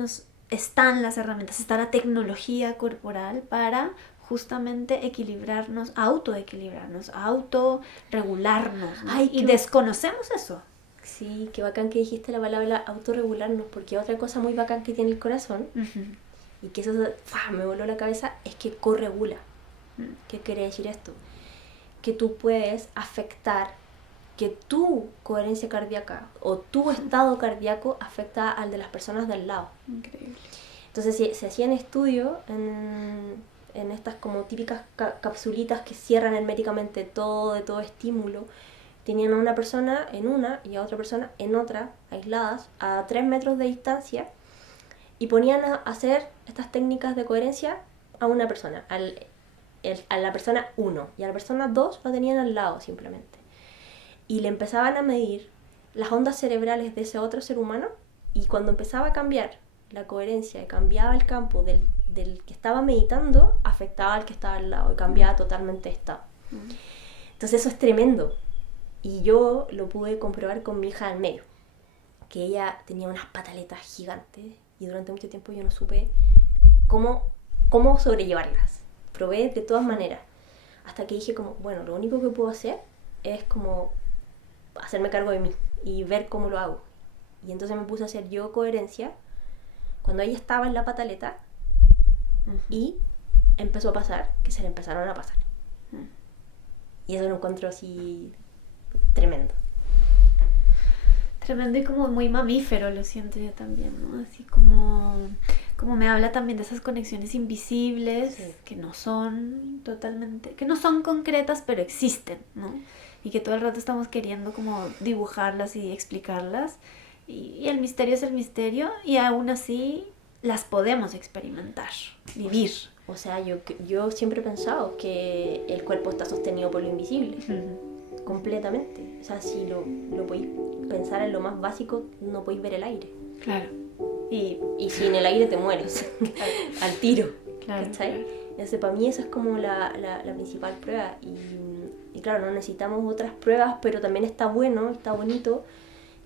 están las herramientas, está la tecnología corporal para justamente equilibrarnos, autorregularnos, ¿no? Ay, y desconocemos eso. Sí, qué bacán que dijiste la palabra autorregularnos, porque otra cosa muy bacán que tiene el corazón, y que eso me voló la cabeza, es que corregula. ¿Qué quiere decir esto? Que tú puedes afectar, que tu coherencia cardíaca o tu estado cardíaco afecta al de las personas del lado. Increíble. Entonces se hacían estudios en estas como típicas capsulitas que cierran herméticamente todo estímulo. Tenían a una persona en una y a otra persona en otra, aisladas, a 3 metros de distancia, y ponían a hacer estas técnicas de coherencia a una persona, a la persona 1, y a la persona 2 la tenían al lado simplemente. Y le empezaban a medir las ondas cerebrales de ese otro ser humano, y cuando empezaba a cambiar la coherencia y cambiaba el campo del que estaba meditando, afectaba al que estaba al lado y cambiaba totalmente de estado. Entonces eso es tremendo. Y yo lo pude comprobar con mi hija al medio, que ella tenía unas pataletas gigantes y durante mucho tiempo yo no supe cómo sobrellevarlas. Probé de todas maneras, hasta que dije como, bueno, lo único que puedo hacer es como hacerme cargo de mí y ver cómo lo hago. Y entonces me puse a hacer yo coherencia cuando ella estaba en la pataleta y empezó a pasar, que se le empezaron a pasar. Y eso lo encuentro así tremendo. Tremendo y como muy mamífero, lo siento yo también, ¿no? Así como me habla también de esas conexiones invisibles, sí, que no son concretas, pero existen, ¿no? Y que todo el rato estamos queriendo como dibujarlas y explicarlas, y el misterio es el misterio, y aún así las podemos experimentar, vivir. O sea, yo siempre he pensado que el cuerpo está sostenido por lo invisible, completamente. O sea, si lo podéis pensar en lo más básico, no podéis ver el aire. Claro. Y si en el aire te mueres, al tiro. Claro. ¿Cachai? Entonces, para mí esa es como la principal prueba. Y claro, no necesitamos otras pruebas, pero también está bonito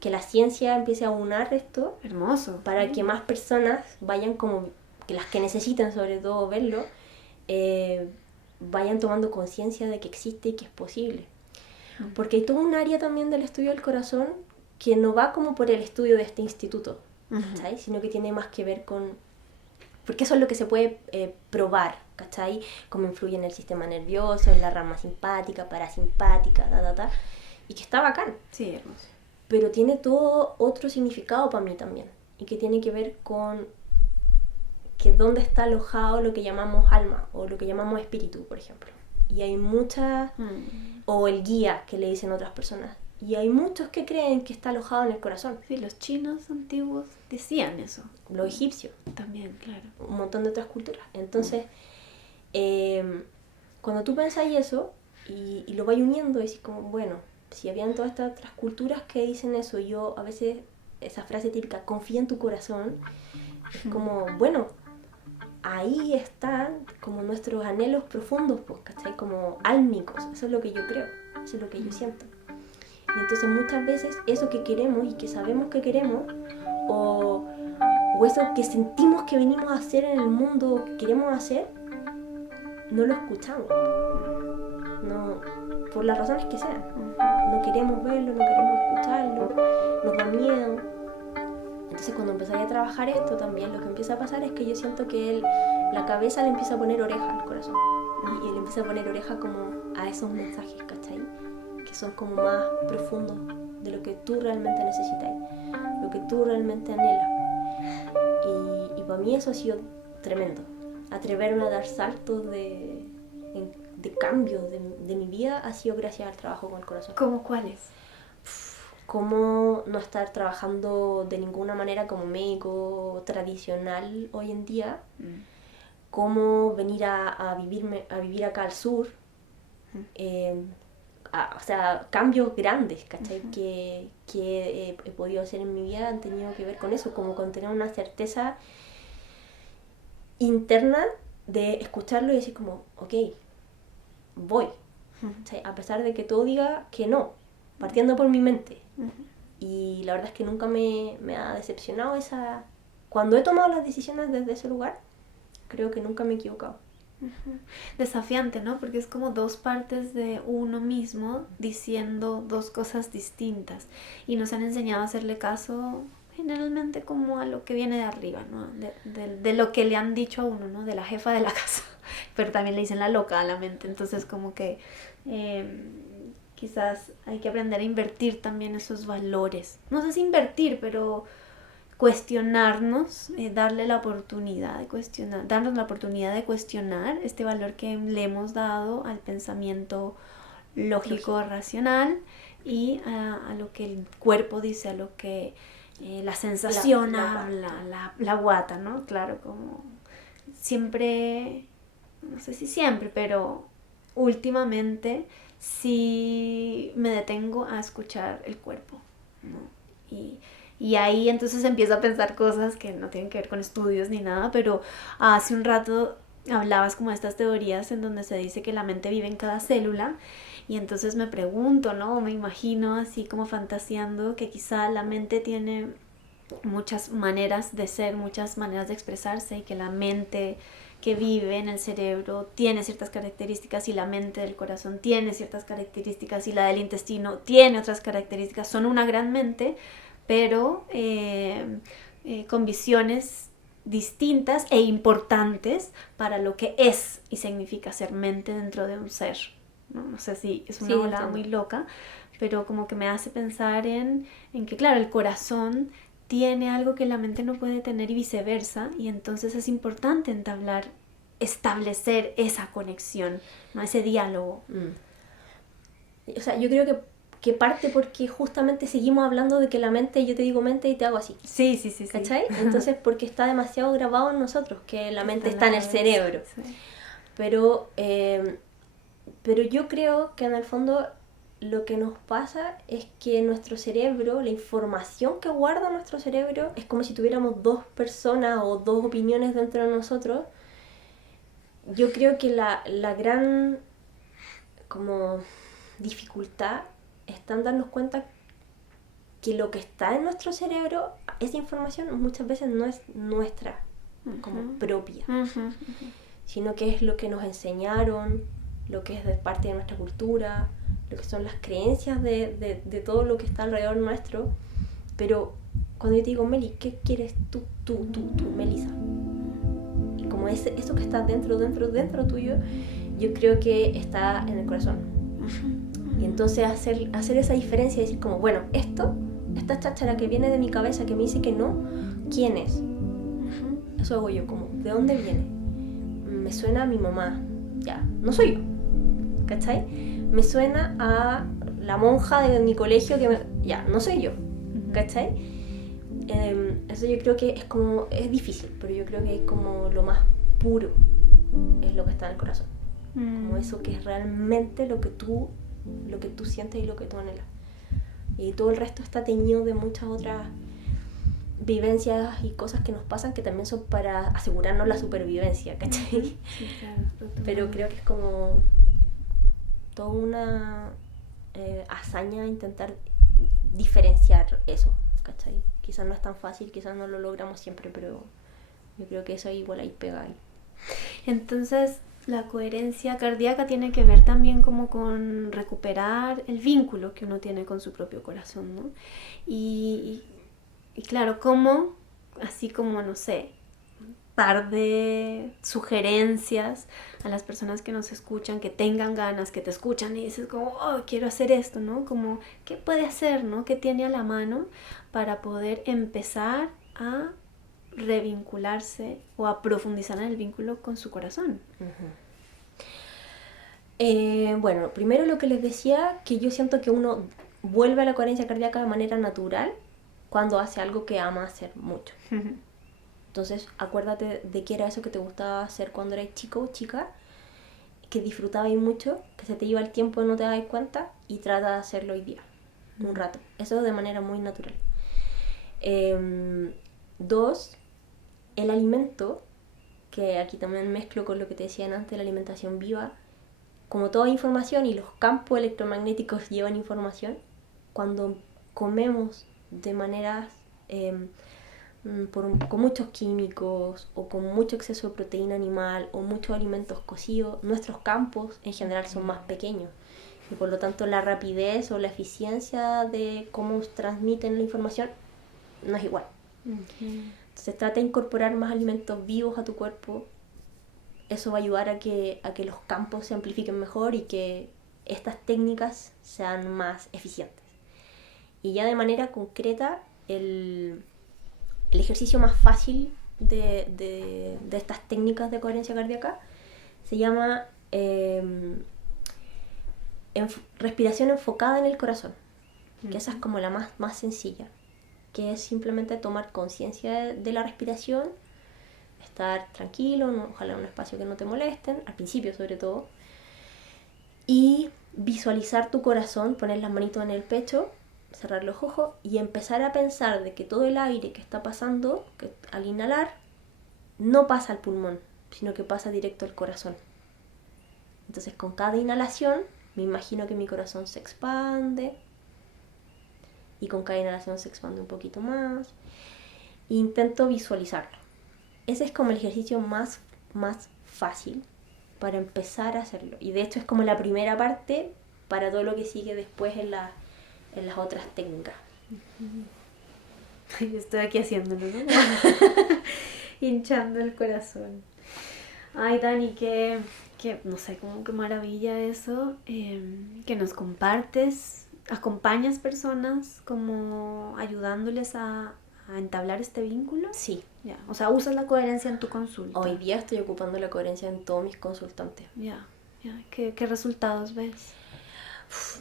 que la ciencia empiece a aunar esto. Hermoso. Para que más personas vayan como, que las que necesitan sobre todo verlo, vayan tomando conciencia de que existe y que es posible. Porque hay todo un área también del estudio del corazón que no va como por el estudio de este instituto, ¿cachai? Sino que tiene más que ver con... Porque eso es lo que se puede probar, ¿cachai? Cómo influye en el sistema nervioso, en la rama simpática, parasimpática, y que está bacán. Sí, hermoso. Pero tiene todo otro significado para mí también, y que tiene que ver con que dónde está alojado lo que llamamos alma, o lo que llamamos espíritu, por ejemplo. Y hay muchas... o el guía, que le dicen otras personas. Y hay muchos que creen que está alojado en el corazón. Sí, los chinos antiguos decían eso. Los egipcios. También, claro. Un montón de otras culturas. Entonces, cuando tú pensás eso, y lo vas uniendo, decís como, bueno, si habían todas estas otras culturas que dicen eso, yo a veces, esa frase típica, confía en tu corazón, es como, bueno, ahí están como nuestros anhelos profundos, pues, ¿cachai? Como álmicos, eso es lo que yo creo, eso es lo que yo siento. Y entonces muchas veces eso que queremos y que sabemos que queremos, o eso que sentimos que venimos a hacer en el mundo, o que queremos hacer, no lo escuchamos. No, por las razones que sean. No queremos verlo, no queremos escucharlo, nos da miedo. Entonces cuando empezáis a trabajar esto también, lo que empieza a pasar es que yo siento que la cabeza le empieza a poner oreja al corazón. Y él empieza a poner oreja como a esos mensajes, ¿cachai? Que son como más profundos de lo que tú realmente necesitas, lo que tú realmente anhelas. Y para mí eso ha sido tremendo. atreverme a dar saltos de cambios de mi vida ha sido gracias al trabajo con el corazón. ¿Cómo cuáles? Cómo no estar trabajando de ninguna manera como médico tradicional hoy en día, cómo venir a vivir acá al sur, o sea, cambios grandes, ¿cachai? Que he podido hacer en mi vida han tenido que ver con eso, como con tener una certeza interna de escucharlo y decir como, ok, voy, ¿cachai? A pesar de que todo diga que no, partiendo por mi mente. Y la verdad es que nunca me ha decepcionado esa... Cuando he tomado las decisiones desde ese lugar, creo que nunca me he equivocado. Desafiante, ¿no? Porque es como dos partes de uno mismo diciendo dos cosas distintas. Y nos han enseñado a hacerle caso generalmente como a lo que viene de arriba, ¿no? De lo que le han dicho a uno, ¿no? De la jefa de la casa. Pero también le dicen la loca a la mente. Entonces como que quizás hay que aprender a invertir también esos valores. No sé si invertir, pero cuestionarnos, darle la oportunidad de cuestionar, darnos la oportunidad de cuestionar este valor que le hemos dado al pensamiento lógico, racional y a lo que el cuerpo dice, a lo que la sensación habla, la guata, ¿no? Claro, como siempre, no sé si siempre, pero últimamente sí me detengo a escuchar el cuerpo, ¿no? Y ahí entonces empiezo a pensar cosas que no tienen que ver con estudios ni nada, pero hace un rato hablabas como de estas teorías en donde se dice que la mente vive en cada célula y entonces me pregunto, ¿no? Me imagino así como fantaseando que quizá la mente tiene muchas maneras de ser, muchas maneras de expresarse y que la mente que vive en el cerebro tiene ciertas características y la mente del corazón tiene ciertas características y la del intestino tiene otras características. Son una gran mente, pero con visiones distintas e importantes para lo que es y significa ser mente dentro de un ser. No sé si es una volada muy loca, pero como que me hace pensar en que, claro, el corazón tiene algo que la mente no puede tener y viceversa, y entonces es importante establecer esa conexión, ¿no? Ese diálogo. O sea, yo creo que parte porque justamente seguimos hablando de que la mente, yo te digo mente y te hago así. Sí. ¿Cachai? Entonces, porque está demasiado grabado en nosotros, que la mente está en el cerebro. Sí. Pero yo creo que en el fondo lo que nos pasa es que nuestro cerebro, la información que guarda nuestro cerebro, es como si tuviéramos dos personas o dos opiniones dentro de nosotros. Yo creo que la gran como dificultad está en darnos cuenta que lo que está en nuestro cerebro, esa información muchas veces no es nuestra, como propia, sino que es lo que nos enseñaron, lo que es de parte de nuestra cultura, lo que son las creencias de todo lo que está alrededor nuestro. Pero cuando yo te digo, Meli, ¿qué quieres tú, Melissa? Y como eso que está dentro tuyo, yo creo que está en el corazón. Y entonces hacer esa diferencia y decir como, bueno, esta cháchara que viene de mi cabeza que me dice que no, ¿quién es? Eso hago yo, como, ¿de dónde viene? Me suena a mi mamá, ya, no soy yo, ¿cachai? Me suena a la monja de mi colegio ya, no soy yo, ¿cachai? Eso yo creo que es difícil, pero yo creo que es como lo más puro, es lo que está en el corazón. Como eso que es realmente lo que tú sientes y lo que tú anhelas. Y todo el resto está teñido de muchas otras vivencias y cosas que nos pasan que también son para asegurarnos la supervivencia, ¿cachai? Sí, claro, pero creo que es como toda una hazaña intentar diferenciar eso, ¿cachai? Quizás no es tan fácil, quizás no lo logramos siempre, pero yo creo que eso igual ahí pega ahí. Entonces, la coherencia cardíaca tiene que ver también como con recuperar el vínculo que uno tiene con su propio corazón, ¿no? Y claro, como, así como, no sé, par de sugerencias a las personas que nos escuchan, que tengan ganas, que te escuchan y dices como, oh, quiero hacer esto, ¿no? Como, ¿qué puede hacer, no? ¿Qué tiene a la mano para poder empezar a revincularse o a profundizar en el vínculo con su corazón? Bueno, primero lo que les decía, que yo siento que uno vuelve a la coherencia cardíaca de manera natural cuando hace algo que ama hacer mucho. Entonces, acuérdate de qué era eso que te gustaba hacer cuando eras chico o chica, que disfrutabas mucho, que se te iba el tiempo y no te dabas cuenta, y trata de hacerlo hoy día, un rato. Eso de manera muy natural. 2, el alimento, que aquí también mezclo con lo que te decían antes, la alimentación viva. Como toda información y los campos electromagnéticos llevan información, cuando comemos de maneras con muchos químicos o con mucho exceso de proteína animal o muchos alimentos cocidos, nuestros campos en general son más pequeños y por lo tanto la rapidez o la eficiencia de cómo transmiten la información no es igual. Entonces trata de incorporar más alimentos vivos a tu cuerpo. Eso va a ayudar a que los campos se amplifiquen mejor y que estas técnicas sean más eficientes. Y ya de manera concreta, el ejercicio más fácil de estas técnicas de coherencia cardíaca se llama respiración enfocada en el corazón, que esa es como la más sencilla, que es simplemente tomar conciencia de la respiración, estar tranquilo, ojalá en un espacio que no te molesten, al principio sobre todo, y visualizar tu corazón, poner las manitos en el pecho, cerrar los ojos y empezar a pensar de que todo el aire que está pasando, que al inhalar, no pasa al pulmón, sino que pasa directo al corazón. Entonces con cada inhalación me imagino que mi corazón se expande y con cada inhalación se expande un poquito más e intento visualizarlo. Ese es como el ejercicio más fácil para empezar a hacerlo. Y de hecho es como la primera parte para todo lo que sigue después en las otras técnicas. Yo estoy aquí haciéndolo, ¿no? Hinchando el corazón. Ay, Dani, que no sé, como que maravilla eso, que nos compartes, acompañas personas como ayudándoles a entablar este vínculo. Sí. Ya. O sea, usas la coherencia en tu consulta. Hoy día estoy ocupando la coherencia en todos mis consultantes. Ya. ¿Qué resultados ves?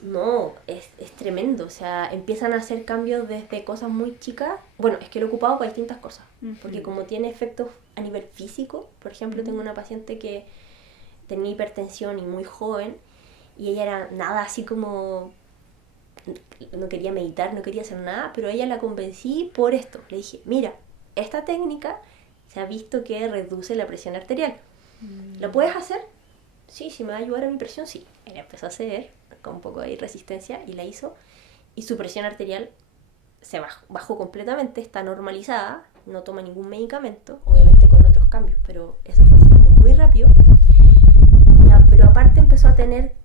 No, es tremendo. O sea, empiezan a hacer cambios desde cosas muy chicas. Bueno, es que lo he ocupado para distintas cosas. Porque como tiene efectos a nivel físico, por ejemplo, tengo una paciente que tenía hipertensión y muy joven, y ella era nada así como... no quería meditar, no quería hacer nada, pero a ella la convencí por esto. Le dije, mira, esta técnica se ha visto que reduce la presión arterial. ¿La puedes hacer? Sí, me va a ayudar a mi presión, sí. Ella empezó a hacer con un poco de resistencia y la hizo, y su presión arterial se bajó completamente, está normalizada, no toma ningún medicamento, obviamente con otros cambios, pero eso fue así como muy rápido. Pero aparte empezó a tener,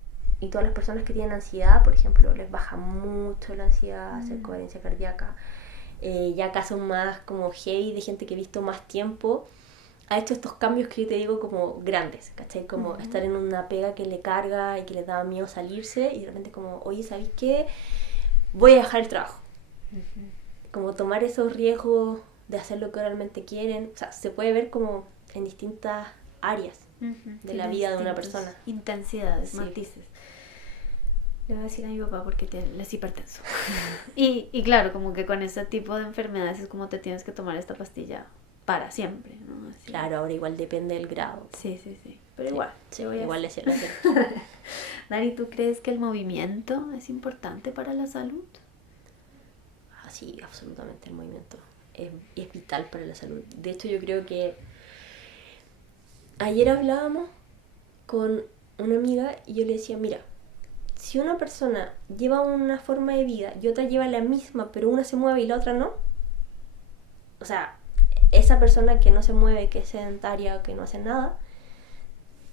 y todas las personas que tienen ansiedad, por ejemplo, les baja mucho la ansiedad, hacer coherencia cardíaca. Ya casos más como heavy, de gente que he visto más tiempo, ha hecho estos cambios que yo te digo como grandes, ¿cachai? Como estar en una pega que le carga y que les daba miedo salirse, y de repente como, oye, ¿sabéis qué? Voy a dejar el trabajo. Como tomar esos riesgos de hacer lo que realmente quieren. O sea, se puede ver como en distintas áreas de la vida de una persona. Intensidades, Sí. matices. Le voy a decir a mi papá porque él es hipertenso. y claro, como que con ese tipo de enfermedades es como te tienes que tomar esta pastilla para siempre, ¿no? Así. Claro, ahora igual depende del grado. Sí. Pero igual, Igual le sirve. Dani, ¿tú crees que el movimiento es importante para la salud? Sí, absolutamente, el movimiento es vital para la salud. De hecho, yo creo que ayer hablábamos con una amiga y yo le decía, mira, si una persona lleva una forma de vida y otra lleva la misma, pero una se mueve y la otra no, o sea, esa persona que no se mueve, que es sedentaria o que no hace nada,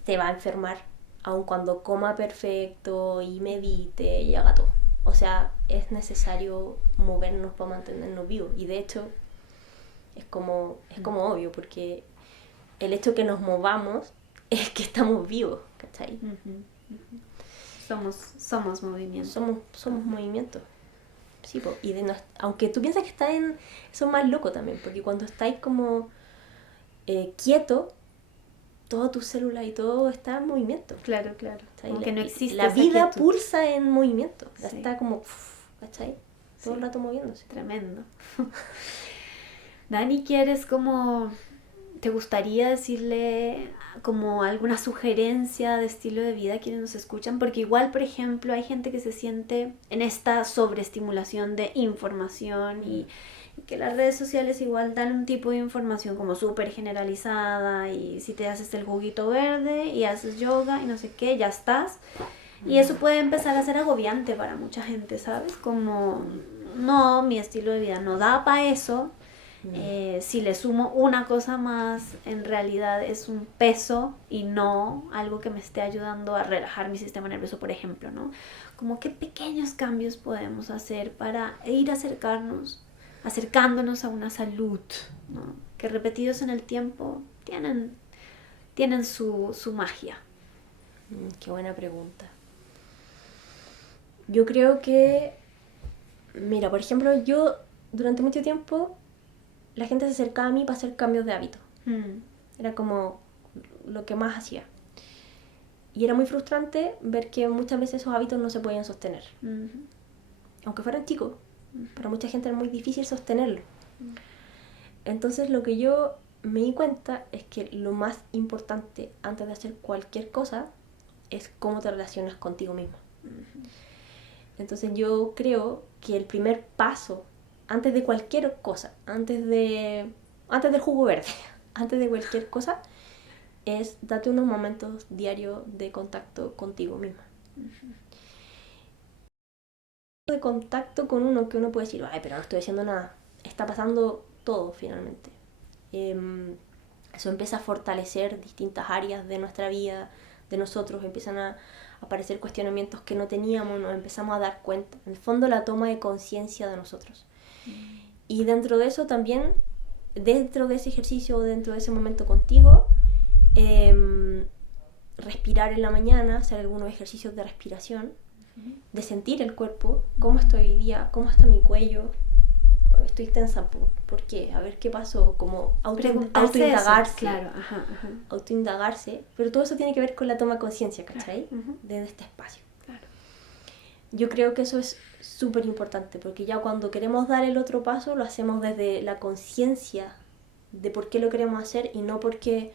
te va a enfermar, aun cuando coma perfecto y medite y haga todo. O sea, es necesario movernos para mantenernos vivos. Y de hecho, es como obvio, porque el hecho que nos movamos es que estamos vivos, ¿cachai? Somos movimiento. Somos movimiento. Sí, po, y aunque tú piensas que estás en... Eso es más loco también, porque cuando estáis como quieto, todas tus células y todo está en movimiento. Claro, claro. ¿Cachai? Como que no existe la esa vida quietud. pulsa en movimiento. Sí. Está como... ¿Cachai? Todo el rato moviéndose. Tremendo. Dani, ¿quieres como... ¿Te gustaría decirle como alguna sugerencia de estilo de vida a quienes nos escuchan? Porque igual, por ejemplo, hay gente que se siente en esta sobreestimulación de información y que las redes sociales igual dan un tipo de información como súper generalizada y si te haces el juguito verde y haces yoga y no sé qué, ya estás. Y eso puede empezar a ser agobiante para mucha gente, ¿sabes? Como, no, mi estilo de vida no da para eso. Si le sumo una cosa más, en realidad es un peso y no algo que me esté ayudando a relajar mi sistema nervioso, por ejemplo, ¿no? Como qué pequeños cambios podemos hacer para ir acercándonos a una salud, ¿no? Que repetidos en el tiempo tienen su magia. Qué buena pregunta. Yo creo que, mira, por ejemplo, yo durante mucho tiempo la gente se acercaba a mí para hacer cambios de hábito. Era como lo que más hacía. Y era muy frustrante ver que muchas veces esos hábitos no se podían sostener. Aunque fueran chicos, para mucha gente era muy difícil sostenerlo. Entonces lo que yo me di cuenta es que lo más importante antes de hacer cualquier cosa es cómo te relacionas contigo mismo. Entonces yo creo que el primer paso antes de cualquier cosa, antes del jugo verde, antes de cualquier cosa, es date unos momentos diarios de contacto contigo misma. De contacto con uno que uno puede decir, ay, pero no estoy haciendo nada. Está pasando todo finalmente. Eso empieza a fortalecer distintas áreas de nuestra vida, de nosotros, empiezan a aparecer cuestionamientos que no teníamos, nos empezamos a dar cuenta. En el fondo, la toma de conciencia de nosotros. Y dentro de eso también, dentro de ese ejercicio, dentro de ese momento contigo, respirar en la mañana, hacer algunos ejercicios de respiración, de sentir el cuerpo, cómo estoy hoy día, cómo está mi cuello, estoy tensa, ¿por qué? A ver qué pasó, como autoindagarse, claro, autoindagarse, pero todo eso tiene que ver con la toma de conciencia, ¿cachai? Desde este espacio. Claro. Yo creo que eso es súper importante, porque ya cuando queremos dar el otro paso, lo hacemos desde la conciencia de por qué lo queremos hacer y no porque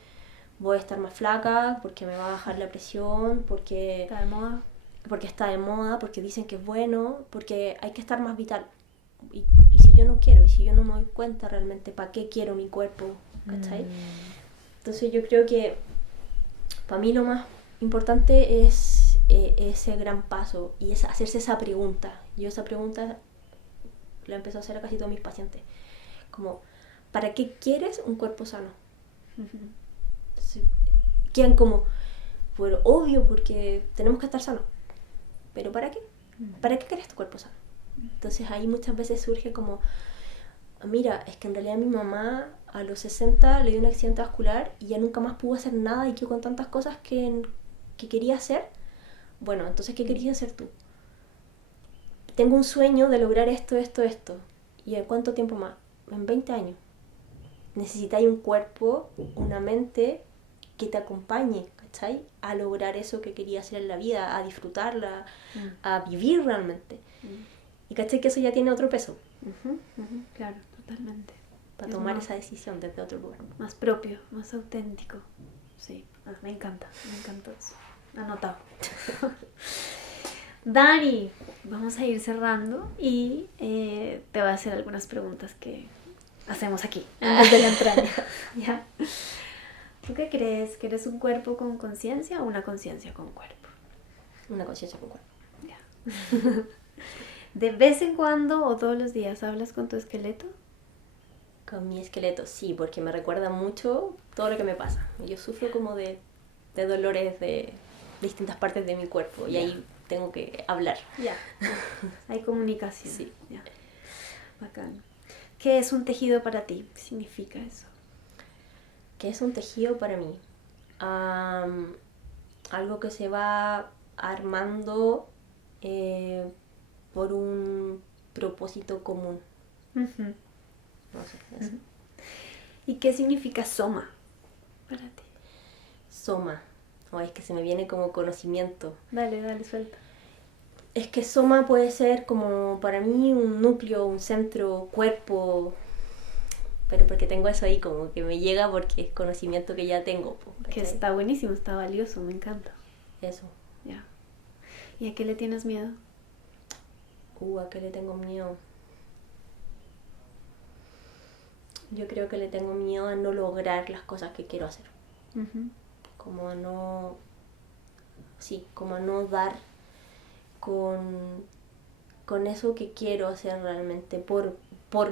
voy a estar más flaca, porque me va a bajar la presión, porque Está de moda. Porque está de moda, porque dicen que es bueno, porque hay que estar más vital. Y si yo no quiero, y si yo no me doy cuenta realmente para qué quiero mi cuerpo, ¿cachai? Entonces yo creo que para mí lo más importante es ese gran paso y es hacerse esa pregunta. Yo esa pregunta la empiezo a hacer a casi todos mis pacientes. Como, ¿para qué quieres un cuerpo sano? Entonces, quedan como, bueno, obvio, porque tenemos que estar sanos. ¿Pero para qué? ¿Para qué quieres tu cuerpo sano? Entonces ahí muchas veces surge como, mira, es que en realidad mi mamá a los 60 le dio un accidente vascular y ya nunca más pudo hacer nada y quedó con tantas cosas que quería hacer. Bueno, entonces, ¿qué querías hacer tú? Tengo un sueño de lograr esto. ¿Y en cuánto tiempo más? En 20 años. Necesitáis un cuerpo, una mente que te acompañe, ¿cachai? A lograr eso que quería hacer en la vida, a disfrutarla, a vivir realmente. Y ¿cachai? Que eso ya tiene otro peso. Claro, totalmente. Para tomar esa decisión desde otro lugar. Más propio, más auténtico. Sí, me encanta eso. Anotado. Dani, vamos a ir cerrando y te voy a hacer algunas preguntas que hacemos aquí, desde la entraña. ¿Ya? ¿Tú qué crees? ¿Que eres un cuerpo con conciencia o una conciencia con cuerpo? Una conciencia con cuerpo. Ya. ¿De vez en cuando o todos los días hablas con tu esqueleto? Con mi esqueleto, sí, porque me recuerda mucho todo lo que me pasa. Yo sufro como de dolores de distintas partes de mi cuerpo y ahí tengo que hablar. Ya. Hay comunicación. Sí. Ya. Bacán. ¿Qué es un tejido para ti? ¿Qué significa eso? ¿Qué es un tejido para mí? Algo que se va armando por un propósito común. Ujú. No sé, eso. ¿Y qué significa soma para ti? Soma. Oh, es que se me viene como conocimiento. Dale, suelta. Es que soma puede ser como para mí un núcleo, un centro, cuerpo, pero porque tengo eso ahí como que me llega porque es conocimiento que ya tengo. Que ¿cachai? está buenísimo, está valioso, me encanta. Eso. Ya. ¿Y a qué le tienes miedo? ¿A qué le tengo miedo? Yo creo que le tengo miedo a no lograr las cosas que quiero hacer. Ujú. Como a no... Sí, como a no dar con eso que quiero hacer realmente por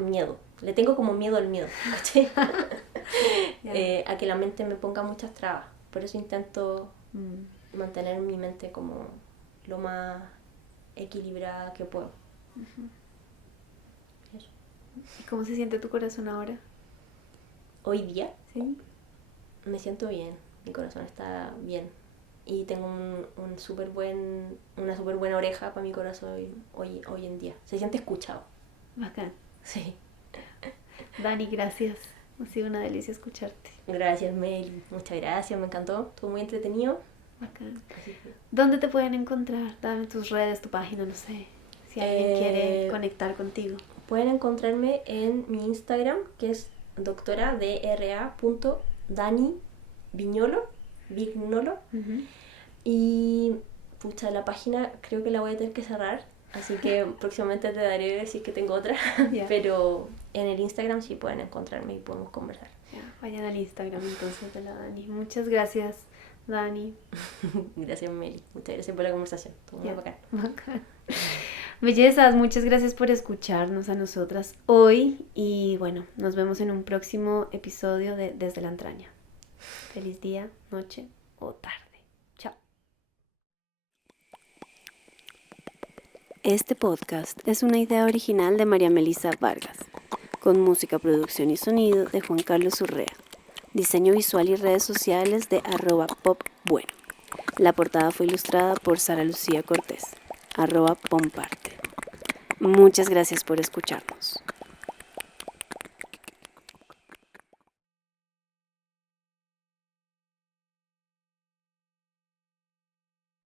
miedo. Le tengo como miedo al miedo, ¿cachai? A que la mente me ponga muchas trabas. Por eso intento mantener mi mente como lo más equilibrada que puedo. Eso. ¿Y cómo se siente tu corazón ahora? Hoy día ¿Sí? me siento bien, mi corazón está bien. Y tengo una súper buena oreja para mi corazón hoy en día. Se siente escuchado. Bacán. Sí. Dani, gracias. Ha sido una delicia escucharte. Gracias, Mel. Muchas gracias, me encantó. Estuvo muy entretenido. Bacán. Así que... ¿Dónde te pueden encontrar? Dame tus redes, tu página, no sé. Si alguien quiere conectar contigo. Pueden encontrarme en mi Instagram, que es doctora.dra.danivignolo. Y pucha, la página creo que la voy a tener que cerrar, así que próximamente te daré si es que tengo otra. Ya. Pero en el Instagram sí pueden encontrarme y podemos conversar. Ya, vayan al Instagram entonces de la Dani. Muchas gracias, Dani. Gracias, Meli, muchas gracias por la conversación, estuvo muy bacán. Bacán. Bellezas, muchas gracias por escucharnos a nosotras hoy y bueno, nos vemos en un próximo episodio de Desde la Entraña. Feliz día, noche o tarde. Chao. Este podcast es una idea original de María Melissa Vargas, con música, producción y sonido de Juan Carlos Urrea, diseño visual y redes sociales de @popbueno. La portada fue ilustrada por Sara Lucía Cortés, @pomparte. Muchas gracias por escucharnos.